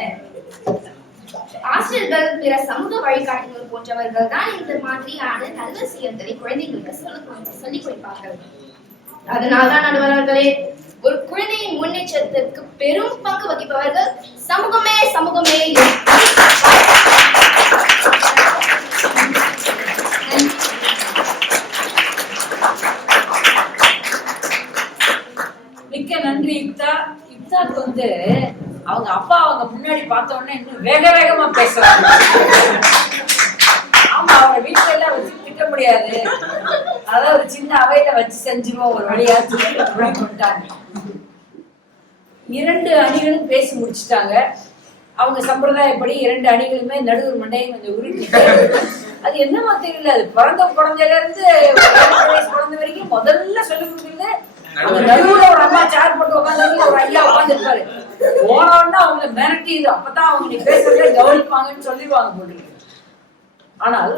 ஆசிரியர்கள், பிற சமூக வழிகாட்டுகள் போன்றவர்கள் தான் இந்த மாதிரியான நல்ல செயல்களை குழந்தைகளுக்கு சொல்லிக் கொடுப்பார்கள். அதனால்தான் நடுவர்களே, ஒரு குழந்தையின் முன்னேற்றத்திற்கு பெரும் பங்கு வகிப்பவர்கள் சமூகமே சமூகமே. மிக்க நன்றி யுக்தா. யுக்தாக்கு வந்து அவங்க அப்பா அவங்க முன்னாடி பார்த்த உடனே இன்னும் வேக வேகமா பேசுறாங்க. ஆமா, அவங்க வீட்டுல எல்லாம் வச்சு திட்ட முடியாது, அதான் ஒரு சின்ன அவையில வச்சு செஞ்சிருவோம் ஒரு வழியா சொல்லிட்டாங்க. 2 அணிகளும் பேசி முடிச்சுட்டாங்க. அவங்க சம்பிரதாயப்படி 2 அணிகளுமே நடுவர் மண்டையை கொஞ்சம் உருட்டிட்டு, அது என்னமா தெரியல, அது பிறந்த குழந்தையில இருந்து குழந்தை வரைக்கும் முதல்ல சொல்லி கொடுக்குறது அந்த நடுவுல ஒரு அம்மா சேர் போட்டு உட்காந்து ஒரு ஐயா உட்காந்து இருப்பாரு. போனோன்னா அவங்க மிரட்டி, அப்பதான் அவங்க நீ பேசுறத கவனிப்பாங்கன்னு சொல்லிடுவாங்க போட்டு. ஆனால்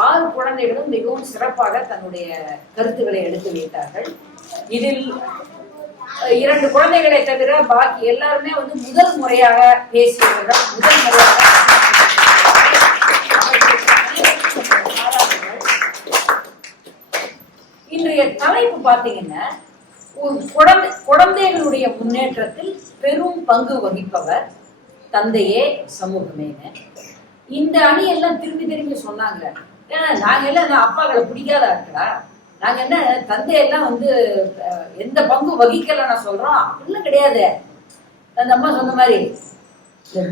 6 குழந்தைகளும் மிகவும் சிறப்பாக தன்னுடைய கருத்துக்களை எடுத்து வைத்தார்கள். இதில் 2 குழந்தைகளை தவிர பாக்கி எல்லாருமே வந்து முதல் முறையாக பேசியவர்கள். முதல் முறையாக இன்றைய தலைப்பு பாத்தீங்கன்னா, ஒரு குழந்தைகளுடைய முன்னேற்றத்தில் பெரும் பங்கு வகிப்பவர் தந்தையே சமூகமேன்னு. இந்த அணி எல்லாம் திரும்பி திரும்பி சொன்னாங்க. ஏன்னா நாங்க எல்லாம் அப்பாக்களை பிடிக்காத இருக்கா, நாங்க என்ன தந்தையெல்லாம் வந்து எந்த பங்கு வகிக்கல நான் சொல்றோம், அப்படிலாம் கிடையாது. அந்த அம்மா சொன்ன மாதிரி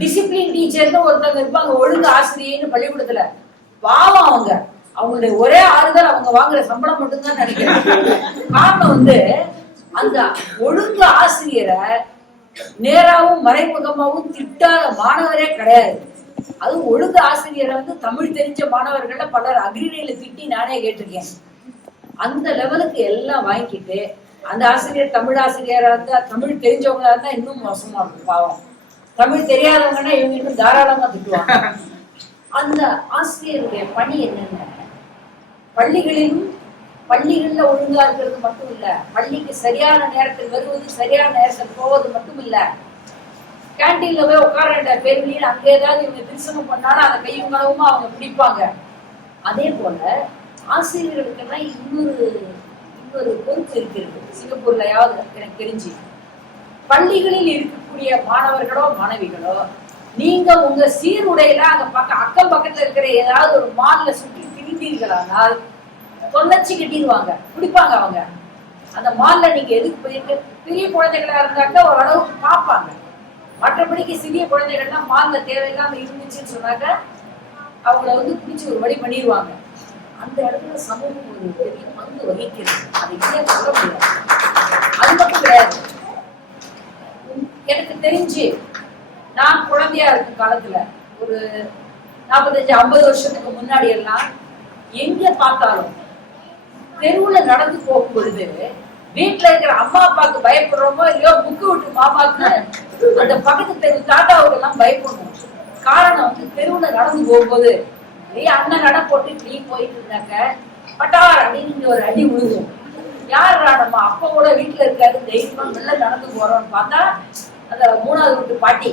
டிசிப்ளின் டீச்சர்னு ஒருத்தவங்க இருப்பாங்க, ஒழுங்கு ஆசிரியன்னு பள்ளிக்கூடத்துல. பாவம் அவங்க, அவங்களுடைய ஒரே ஆறுதல் அவங்க வாங்குற சம்பளம் மட்டும்தான் நினைக்கிறேன். காரணம் வந்து அந்த ஒழுங்கு ஆசிரியரை நேராவும் மறைமுகமாவும் திட்டாத மாணவரே கிடையாது. அது ஒழுங்கு ஆசிரியரை வந்து தமிழ் தெரிஞ்ச மாணவர்கள பலர் அக்ரிணையில திட்டி நானே கேட்டிருக்கேன். அந்த லெவலுக்கு எல்லாம் வாங்கிக்கிட்டு அந்த ஆசிரியர் தமிழ் ஆசிரியரா இருந்தா, தமிழ் தெரிஞ்சவங்களா இருந்தா இன்னும் மோசமா இருக்கும். பாவம், தமிழ் தெரியாதவங்கன்னா இவங்க இன்னும் தாராளமா திட்டுவாங்க. அந்த ஆசிரியருடைய பணி என்னென்ன, பள்ளிகள்ல ஒழுங்கா இருக்கிறது மட்டும் இல்ல, பள்ளிக்கு சரியான நேரத்தில் வருவது, சரியான நேரத்தில் போவது மட்டும் இல்ல, கேண்டீன்ல போய் உட்கார பேர்வழியில் அங்க ஏதாவது இவங்க திருசனம் பண்ணாலும் அதை கையும் களவுமா அவங்க பிடிப்பாங்க. அதே போல ஆசிரியர்களுக்கெல்லாம் இன்னொரு பொறுப்பு இருக்கிறது. சிங்கப்பூர்லயாவது எனக்கு தெரிஞ்சு பள்ளிகளில் இருக்கக்கூடிய மாணவர்களோ மாணவிகளோ, நீங்க உங்க சீருடையில அங்க அக்கம் பக்கத்துல இருக்கிற ஏதாவது ஒரு மால்ல சுற்றி திரிந்தீர்களானால் தொலைச்சி கட்டிடுவாங்க, பிடிப்பாங்க அவங்க. அந்த மால்ல நீங்க எதுக்கு போயிட்டு, பெரிய குழந்தைகளா இருந்தாக்க ஓரளவுக்கு பார்ப்பாங்க, மற்றபடிக்கு சிறிய குழந்தைகள்லாம் மால்ல தேவையில்லாம இருந்துச்சுன்னு சொன்னாக்க அவங்கள வந்து பிடிச்சி ஒரு வழி பண்ணிடுவாங்க. அந்த இடத்துல சமூகம் ஒரு பெரிய பங்கு வகிக்கிறது. அதை இல்லையா சொல்ல முடியாது. அது மட்டும் கிடையாது, எனக்கு தெரிஞ்சு நான் குழந்தையா இருக்கும் காலத்துல ஒரு 45-50 வருஷத்துக்கு முன்னாடி எல்லாம் எங்க பார்த்தாலும் தெருவுல நடந்து போகும் பொழுது வீட்டுல இருக்கிற அம்மா அப்பாவுக்கு பயப்படுறோமோ இல்லையோ, புக்கு விட்டு மாமாவுக்கு அந்த பக்கத்து தெரு தாத்தாவுக்கு எல்லாம் பயப்படணும். காரணம் வந்து தெருவுல நடந்து போகும்போது நீ அண்ணன் நட போட்டு நீ போயிட்டு இருந்தாக்க பட்டார் அப்படின்னு ஒரு அடி விழுகும். யாருடா நம்ம அப்பாவோட வீட்டுல இருக்காரு, தைரியமா வெளில நடந்து போறோம்னு பார்த்தா அந்த 3வது வீட்டு பாட்டி,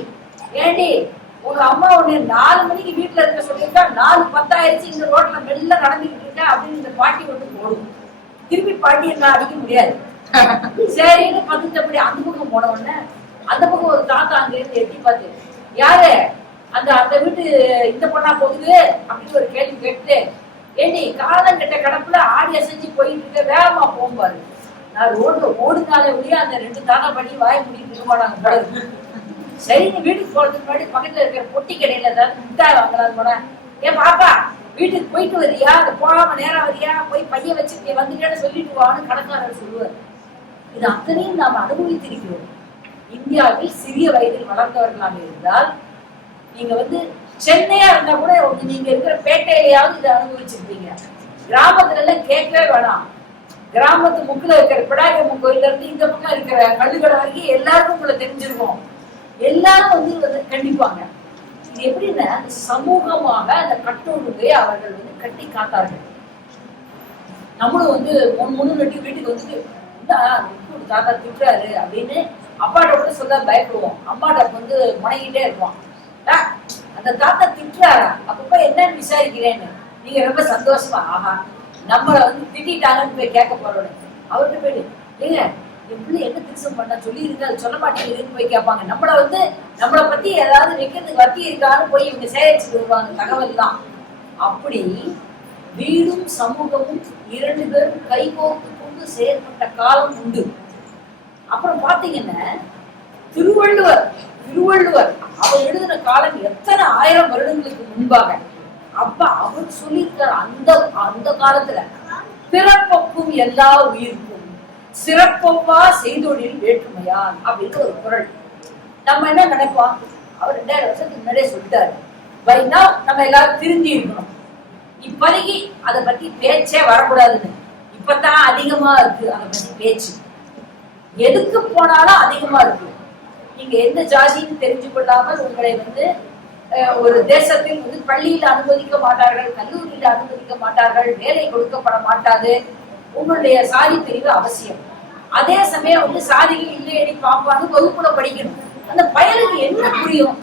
ஏண்டி உங்க அம்மா உன்னை 4 மணிக்கு வீட்டுல இருக்க சொல்லியிருக்கா, 4:10 ஆயிடுச்சு, இந்த ரோட்ல வெளில நடந்துகிட்டு இருக்க அப்படின்னு இந்த பாட்டி வந்து போடும். திருப்பி பாட்டி எல்லாம் அடிக்க முடியாது. சரின்னு பத்துட்டபடி அந்த பக்கம் போன உடனே அந்த பக்கம் ஒரு தாத்தா அங்க இருந்து எட்டி பார்த்து, யாரு அந்த வீட்டு இந்த பொண்ணா போகுது அப்படின்னு ஒரு கேள்வி கேட்டு, ஏண்டி காலம் கெட்ட கடப்புல ஆடி அசைஞ்சு போயிட்டு இருக்க, வேகமா போகும்பாரு. நான் ரோட்ல ஓடுனாலே ஒழிய அந்த 2 தாத்தா பண்ணி வாய் முடிட்டு இருக்க மாட்டாங்க போல. சரின்னு வீட்டுக்கு போறதுக்கு முன்னாடி பக்கத்துல இருக்கிற பொட்டி கடையில ஏதாவது மிட்டாய் வாங்கலாம்னு போனேன். ஏன் பாப்பா வீட்டுக்கு போயிட்டு வரியா, அது போகாம நேரம் வரியா, போய் பைய வச்சு வந்துட்டேன்னு சொல்லிட்டு வான்னு கணக்காரர் சொல்லுவார். இது அத்தனையும் நாம் அனுபவித்திருக்கிறோம். இந்தியாவில் சிறிய வயதில் வளர்ந்தவர்களாக இருந்தால், நீங்க வந்து சென்னையா இருந்தா கூட நீங்க இருக்கிற பேட்டையிலையாவது இதை அனுபவிச்சிருப்பீங்க. கிராமத்துல எல்லாம் கேட்கவே வேணாம். கிராமத்து முக்குல இருக்கிற பிடாயம்மன் கோயில்ல இருந்து இந்த பக்கம் இருக்கிற கல்லுக்கடை வரைக்கும் எல்லாருக்கும் உங்களை தெரிஞ்சிருக்கும். எல்லாரும் வந்து கண்டிப்பாங்க. இது எப்படின்னா சமூகமாக அந்த கட்டொழுங்கை அவர்கள் வந்து கட்டி காத்தார்கள். நம்மளும் வந்து முன்னு வெட்டி வீட்டுக்கு வந்துட்டு தாத்தா திட்டுறாரு அப்படின்னு அப்பாட்ட கூட சொல்ல பயப்படுவோம். அம்மாட்ட வந்து முனைகிட்டே இருப்போம், அந்த தாத்தா திட்டுறாரா அப்பப்ப என்னன்னு விசாரிக்கிறேன்னு. நீங்க ரொம்ப சந்தோஷமா, ஆஹா நம்மளை வந்து திட்டாங்கன்னு போய் கேட்க போறோம். அவர்கிட்ட போயிட்டு ஏங்க என் பிள்ளை என்ன திருசம் பண்ண சொல்லியிருங்க, அது சொல்ல மாட்டேங்குதுன்னு போய் கேட்பாங்க. நம்மளை பத்தி ஏதாவது வைக்கிறதுக்கு வட்டி இருக்கான்னு போய் இவங்க சேகரிச்சுட்டு வருவாங்க தகவல் தான். அப்படி வீடும் சமூகமும் 2 பேரும் கைகோர்த்து கொண்டு செயற்பட்ட காலம் உண்டு. அப்புறம் பாத்தீங்கன்னா திருவள்ளுவர் அவர் எழுதின காலம் எத்தனை 1000 வருடங்களுக்கு முன்பாக. அப்ப அவர் சொல்லியிருக்கார் அந்த காலத்துல பிறப்பொக்கும் எல்லா உயிர்க்கும் சிறப்பொப்பா செய்தொழில் வேற்றுமையான் அப்படின்னு ஒரு குறள். நம்ம என்ன நினைப்போம், அவர் 2000 வருஷத்துக்கு முன்னாடியே சொல்லிட்டாரு. வைனா நம்ம எல்லாரும் திருந்தி இருக்கணும். இப்போதைக்கு அதை பத்தி பேச்சே வரக்கூடாதுன்னு இப்பதான் அதிகமா இருக்கு. அதை பத்தி பேச்சு எதுக்கு போனாலும் அதிகமா இருக்கு. நீங்க எந்த ஜாதின்னு தெரிஞ்சு கொள்ளாமல் உங்களை ஒரு தேசத்தில் பள்ளியில அனுமதிக்க மாட்டார்கள், கல்லூரியில அனுமதிக்க மாட்டார்கள், வேலை கொடுக்கப்பட மாட்டாது. உங்களுடைய சாதி பிரிவு அவசியம். அதே சமயம் சாதிகள் இல்லையடி பாப்பான்னு வகுப்புல படிக்கணும். அந்த பயனுக்கு என்ன புரியும்?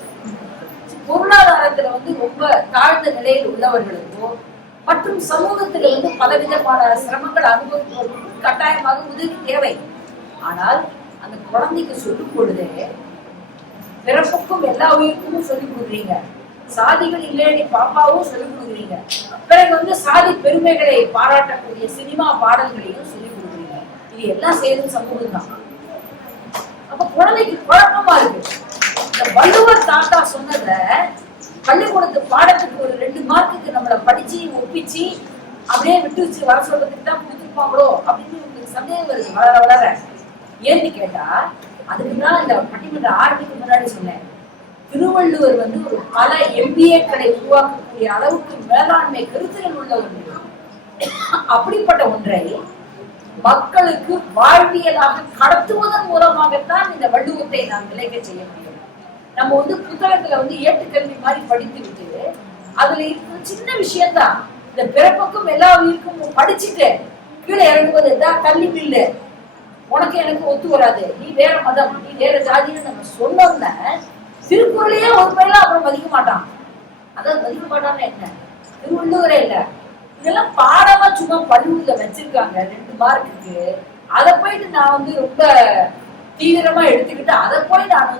பொருளாதாரத்துல ரொம்ப தாழ்ந்த நிலையில் உள்ளவர்களுக்கோ மற்றும் சமூகத்துல பலவிதமான சிரமங்கள் அனுபவிப்பவர்களுக்கும் கட்டாயமாக உதவி தேவை. ஆனால் அந்த குழந்தைக்கு சொல்லும் பொழுதே பிறப்புக்கும் எல்லா உயிருக்கும் சொல்லிக் கொடுக்குறீங்க, சாதிகள் இல்லையடி பாப்பாவும் சொல்லிக் கொடுக்குறீங்க, பிறகு சாதி பெருமைகளை பாராட்டக்கூடிய சினிமா பாடல்களையும் சொல்லிக் கொடுக்குறீங்க. இது எல்லாம் செய்யறது சமூகம் தான். அப்ப குழந்தைக்கு குழப்பமா இருக்கு. இந்த வள்ளுவர் தாத்தா சொன்னத பள்ளிக்கூடத்து பாடத்துக்கு ஒரு 2 மார்க்குக்கு நம்மளை படிச்சு ஒப்பிச்சு அப்படியே விட்டு வச்சு வர சொல்றதுக்கு தான் கொடுத்துருப்பாங்களோ அப்படின்னு உங்களுக்கு சந்தேகம் வருது வளர வளர. ஏன்னு கேட்டா அதுக்குதான் இந்த பட்டிமன்ற ஆரம்பிக்கு முன்னாடி சொன்னேன். திருவள்ளுவர் ஒரு பல MBA-க்களை உருவாக்கக்கூடிய அளவுக்கு மேலாண்மை கருத்துகள் உள்ள ஒன்று. அப்படிப்பட்ட ஒன்றை மக்களுக்கு வாழ்வியலாக கடத்துவதன் மூலமாகத்தான் இந்த வள்ளுவத்தை நாம் நிலைக்க செய்ய முடியும். நம்ம புத்தகத்துல ஏட்டுக்கல்வி மாதிரி படித்து விட்டு அதுல இருக்கிற சின்ன விஷயம்தான். இந்த பிறப்புக்கும் எல்லா உயிருக்கும் படிச்சுட்டு கீழே இறங்குவது தான் கல்வி பில்லு, உனக்கு எனக்கு ஒத்து வராது, நீ வேற மதம், நீ வேற ஜாதின்னு நம்ம சொன்னோம்னா திருக்குறளையே ஒரு பையில அப்புறம் மதிக்க மாட்டான். அதாவது மதிக்க மாட்டான்னு என்ன, திருவள்ளுவரே இல்ல, இதெல்லாம் பாடமா சும்மா பள்ளியில வச்சிருக்காங்க 2 மார்க்குக்கு. அதை போயிட்டு நான் ரொம்ப தீவிரமா எடுத்துக்கிட்டு அதை போய் நான்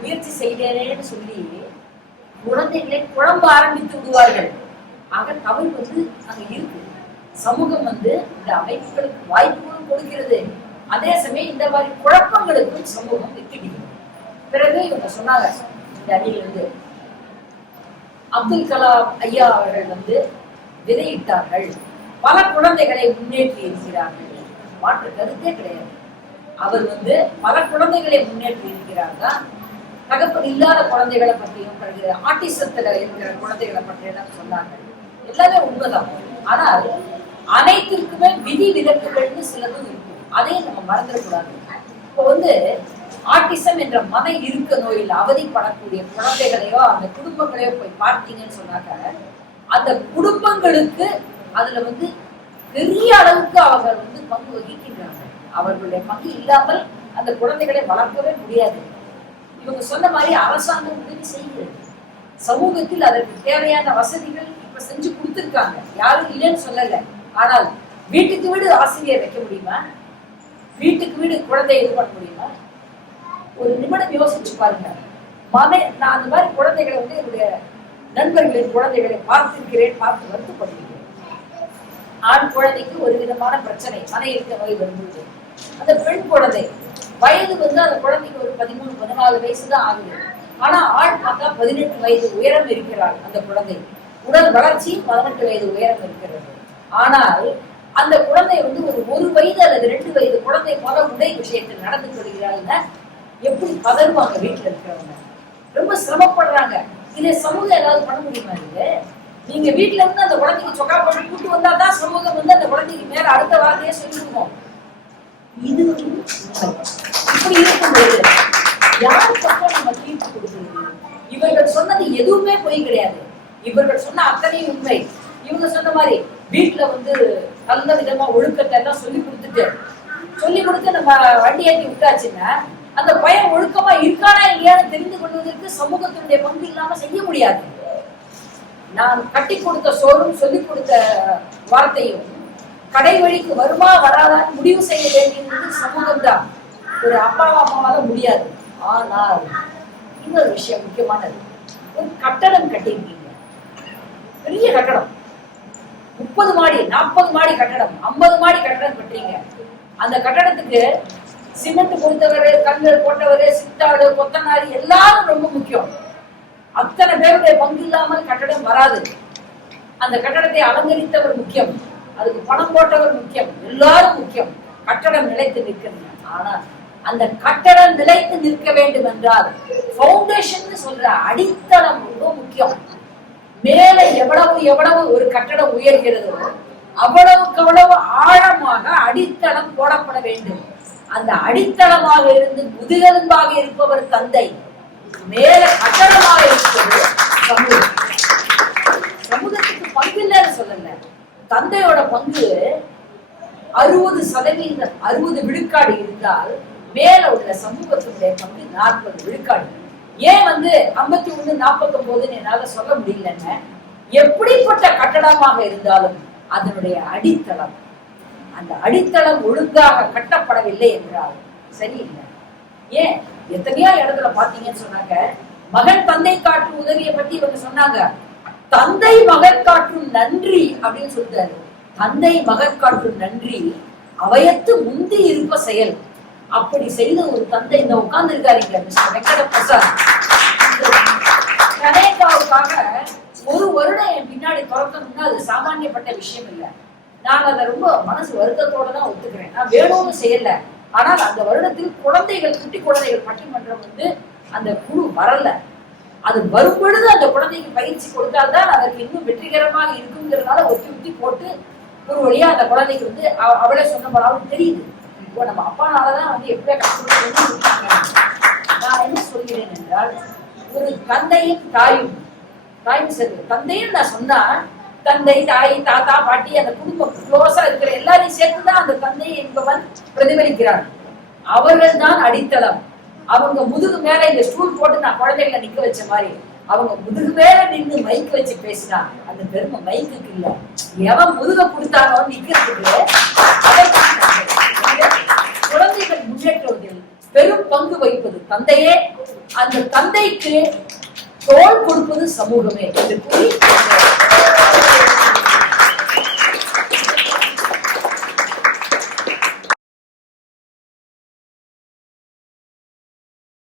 முயற்சி செய்கிறேன்னு சொல்லி குழந்தைகளை குழம்ப ஆரம்பித்து விடுவார்கள். ஆக தவறு அங்க இருக்கு. சமூகம் இந்த அமைப்புகளுக்கு வாய்ப்புகளும் கொடுக்கிறது. அதே சமயம் இந்த மாதிரி குழப்பங்களுக்கும் சமூகம் விட்டுவிடும். பிறகு இவங்க சொன்னாங்க, இந்த அணியிலிருந்து அப்துல் கலாம் ஐயா அவர்கள் விதையிட்டார்கள், பல குழந்தைகளை முன்னேற்றி இருக்கிறார்கள். மாற்று கருத்தே கிடையாது. அவர் பல குழந்தைகளை முன்னேற்றி இருக்கிறார் தான். தகப்பன் இல்லாத குழந்தைகளை பற்றியும் ஆட்டிசத்துல இருக்கிற குழந்தைகளை பற்றியெல்லாம் சொன்னார்கள். எல்லாமே உண்மைதான். ஆனால் அனைத்திற்குமே விதி விலக்குகள்னு சிலதும் இருக்கும். அதையும் நம்ம மறந்துடக்கூடாது. இப்போ ஆட்டிசம் என்ற மன இருக்க நோயில் அவதிப்படக்கூடிய குழந்தைகளையோ அந்த குடும்பங்களையோ போய் பார்த்தீங்கன்னு சொன்னாக்க அந்த குடும்பங்களுக்கு அதுல பெரிய அளவுக்கு அவர்கள் பங்கு வகிக்கின்றாங்க. அவர்களுடைய பங்கு இல்லாமல் அந்த குழந்தைகளை வளர்க்கவே முடியாது. இவங்க சொன்ன மாதிரி அரசாங்கம் உதவி செய்கிறது. சமூகத்தில் அதற்கு தேவையான வசதிகள் இப்ப செஞ்சு கொடுத்துருக்காங்க, யாரும் இல்லைன்னு சொல்லல. ஆனால் வீட்டுக்கு வீடு ஆசிரியர் வைக்க முடியுமா? வீட்டுக்கு வீடு குழந்தை இது பண்ண முடியுமா? ஒரு நிமிடம் யோசிச்சு பாருங்க. நான் அந்த மாதிரி குழந்தைகளை என்னுடைய நண்பர்களின் குழந்தைகளை பார்த்து வருத்தப்படுகிறேன். ஆண் குழந்தைக்கு ஒரு விதமான பிரச்சனை, மன இருக்க நோய் வரும்போது அந்த பெண் குழந்தை வயது அந்த குழந்தைக்கு ஒரு 13-14 வயசுதான் ஆகுது. ஆனா ஆண் பார்த்தா 18 வயது உயரம் இருக்கிறாள் அந்த குழந்தை. உடல் வளர்ச்சி 18 வயது உயரம் இருக்கிறது. ஆனால் அந்த குழந்தை ஒரு வயது அல்லது 2 வயது குழந்தை போல உடை விஷயத்தில் நடந்து கொள்கிறாள்னா எப்படி பதறுவாங்க? வீட்டுல இருக்கிறவங்க ரொம்ப சிரமப்படுறாங்க. இதை சமூகம் ஏதாவது பண்ண முடியுமா? நீங்க வீட்டுல அந்த குழந்தைக்கு சொக்கா போட்டு கூட்டு வந்தாதான் சமூகம் அந்த குழந்தைக்கு மேல அடுத்த வார்த்தையே சொல்லிடுவோம். இது இப்படி இருக்கும்போது யார் பக்கம் நம்ம தீர்ப்பு கொடுக்கிறது? இவர்கள் சொன்னது எதுவுமே பொய் கிடையாது. இவர்கள் சொன்ன அத்தனையும் உண்மை. இவங்க சொன்ன மாதிரி வீட்டுல நல்ல விதமா ஒழுக்கத்தை எல்லாம் சொல்லி கொடுத்து நம்ம வண்டி ஏற்றி விட்டாச்சுன்னா அந்த பையன் ஒழுக்கமா இருக்கானா இல்லையான்னு தெரிந்து கொள்வதற்கு சமூகத்தினுடைய பங்கு இல்லாம செய்ய முடியாது. நான் கட்டி கொடுத்த சோறும் சொல்லிக் கொடுத்த வார்த்தையும் கடை வழிக்கு வருமா வராதான்னு முடிவு செய்ய வேண்டியது சமூகம் தான். ஒரு அம்மாவால முடியாது. ஆனால் இன்னொரு விஷயம் முக்கியமானது, ஒரு கட்டடம் கட்டியிருக்கீங்க, பெரிய கட்டடம், 30 மாடி 40 மாடி கட்டடம், 50 மாடி கட்டடம் கட்டுறீங்க. அந்த கட்டடத்துக்கு சிமெண்ட் கொடுத்தவர், கல்கள் போட்டவர், சித்தாடு, கொத்தனாரி எல்லாரும் ரொம்ப முக்கியம். அத்தனை பேருடைய பங்கு இல்லாமல் கட்டடம் வராது. அந்த கட்டடத்தை அலங்கரித்தவர் முக்கியம், அதுக்கு பணம் போட்டவர் முக்கியம், எல்லாரும் முக்கியம். கட்டடம் நிலைத்து நிற்கிறது. ஆனால் அந்த கட்டடம் நிலைத்து நிற்க வேண்டும் என்றால் பவுண்டேஷன் சொல்ற அடித்தளம் ரொம்ப முக்கியம். மேல எவ்வளவு ஒரு கட்டடம் உயர்கிறதோ அவ்வளவுக்கு அவ்வளவு ஆழமாக அடித்தளம் போடப்பட வேண்டும். அந்த அடித்தளமாக இருந்து முதுகெலும்பாக இருப்பவர் தந்தை, மேல கட்டடமாக இருப்பது சமூகம். சமூகத்துக்கு பங்கு இல்லைன்னு சொல்லல, தந்தையோட பங்கு 60%, 60 விழுக்காடு இருந்தால் மேல உள்ள சமூகத்தினுடைய பங்கு 40 விழுக்காடு. ஏன் 51 49 என்னால சொல்ல முடியலன்னு, எப்படிப்பட்ட கட்டடமாக இருந்தாலும் அதனுடைய அடித்தளம், அந்த அடித்தளம் ஒழுங்காக கட்டப்படவில்லை என்றால் சரியில்லை. ஏன் எத்தனையோ இடத்துல பாத்தீங்கன்னு சொன்னாங்க, மகன் தந்தை காட்டும் உதவியை பத்தி இவங்க சொன்னாங்க. தந்தை மகன் காட்டும் நன்றி அப்படின்னு சொல்றாரு. தந்தை மகன் காட்டும் நன்றி அவையத்து முந்தி இருப்ப செயல். அப்படி செய்த ஒரு தந்தை இந்த உட்கார்ந்து இருக்காருங்க, மிஸ்டர் வெங்கட பிரசாத். கனேகாவுக்காக ஒரு வருடம் என் பின்னாடி துறக்கணும்னா அது சாமானியப்பட்ட விஷயம் இல்லை. நான் அதை ரொம்ப மனசு வருத்தத்தோட தான் ஒத்துக்கிறேன். நான் வேணும்னு செய்யல. ஆனால் அந்த வருடத்தில் குழந்தைகள், குட்டி குழந்தைகள் பட்டிமன்றம் அந்த குழு வரல. அது வரும் பொழுது அந்த குழந்தைக்கு பயிற்சி கொடுத்தால்தான் அதற்கு இன்னும் வெற்றிகரமாக இருக்குங்கிறதுனால ஒத்தி போட்டு ஒரு வழியா அந்த குழந்தைக்கு அவளே சொன்ன போனாலும் தெரியுது. இப்போ நம்ம அப்பானாலதான் எப்படி கஷ்டப்பட்டு. நான் என்ன சொல்கிறேன் என்றால், ஒரு தந்தையும் தாயும் சரி, தந்தையும் நான் சொன்னா தந்தை, தாய், தாத்தா, பாட்டி, அந்த குடும்பம் க்ளோஸா இருக்கிற எல்லாரையும் சேர்த்துதான் அந்த தந்தை என்பவன் பிரதிபலிக்கிறார். அவர்கள் தான் அடித்தளம். அவங்க முதுகு மேல இந்த ஸ்டூல் போட்டு நான் குழந்தைகளை நிக்க வச்ச மாதிரி அவங்க முதுகு மேல நின்று மைக் வச்சு பேசினா அந்த பெருமை மைக்குக்கு இல்ல, எவன் முதுக கொடுத்தானோ நிக்கிறதுக்கு. குழந்தைகள் முன்னேற்றத்தில் பெரும் பங்கு வகிப்பது தந்தையே. அந்த தந்தைக்கு தோள் கொடுப்பது சமூகமே என்று கூறி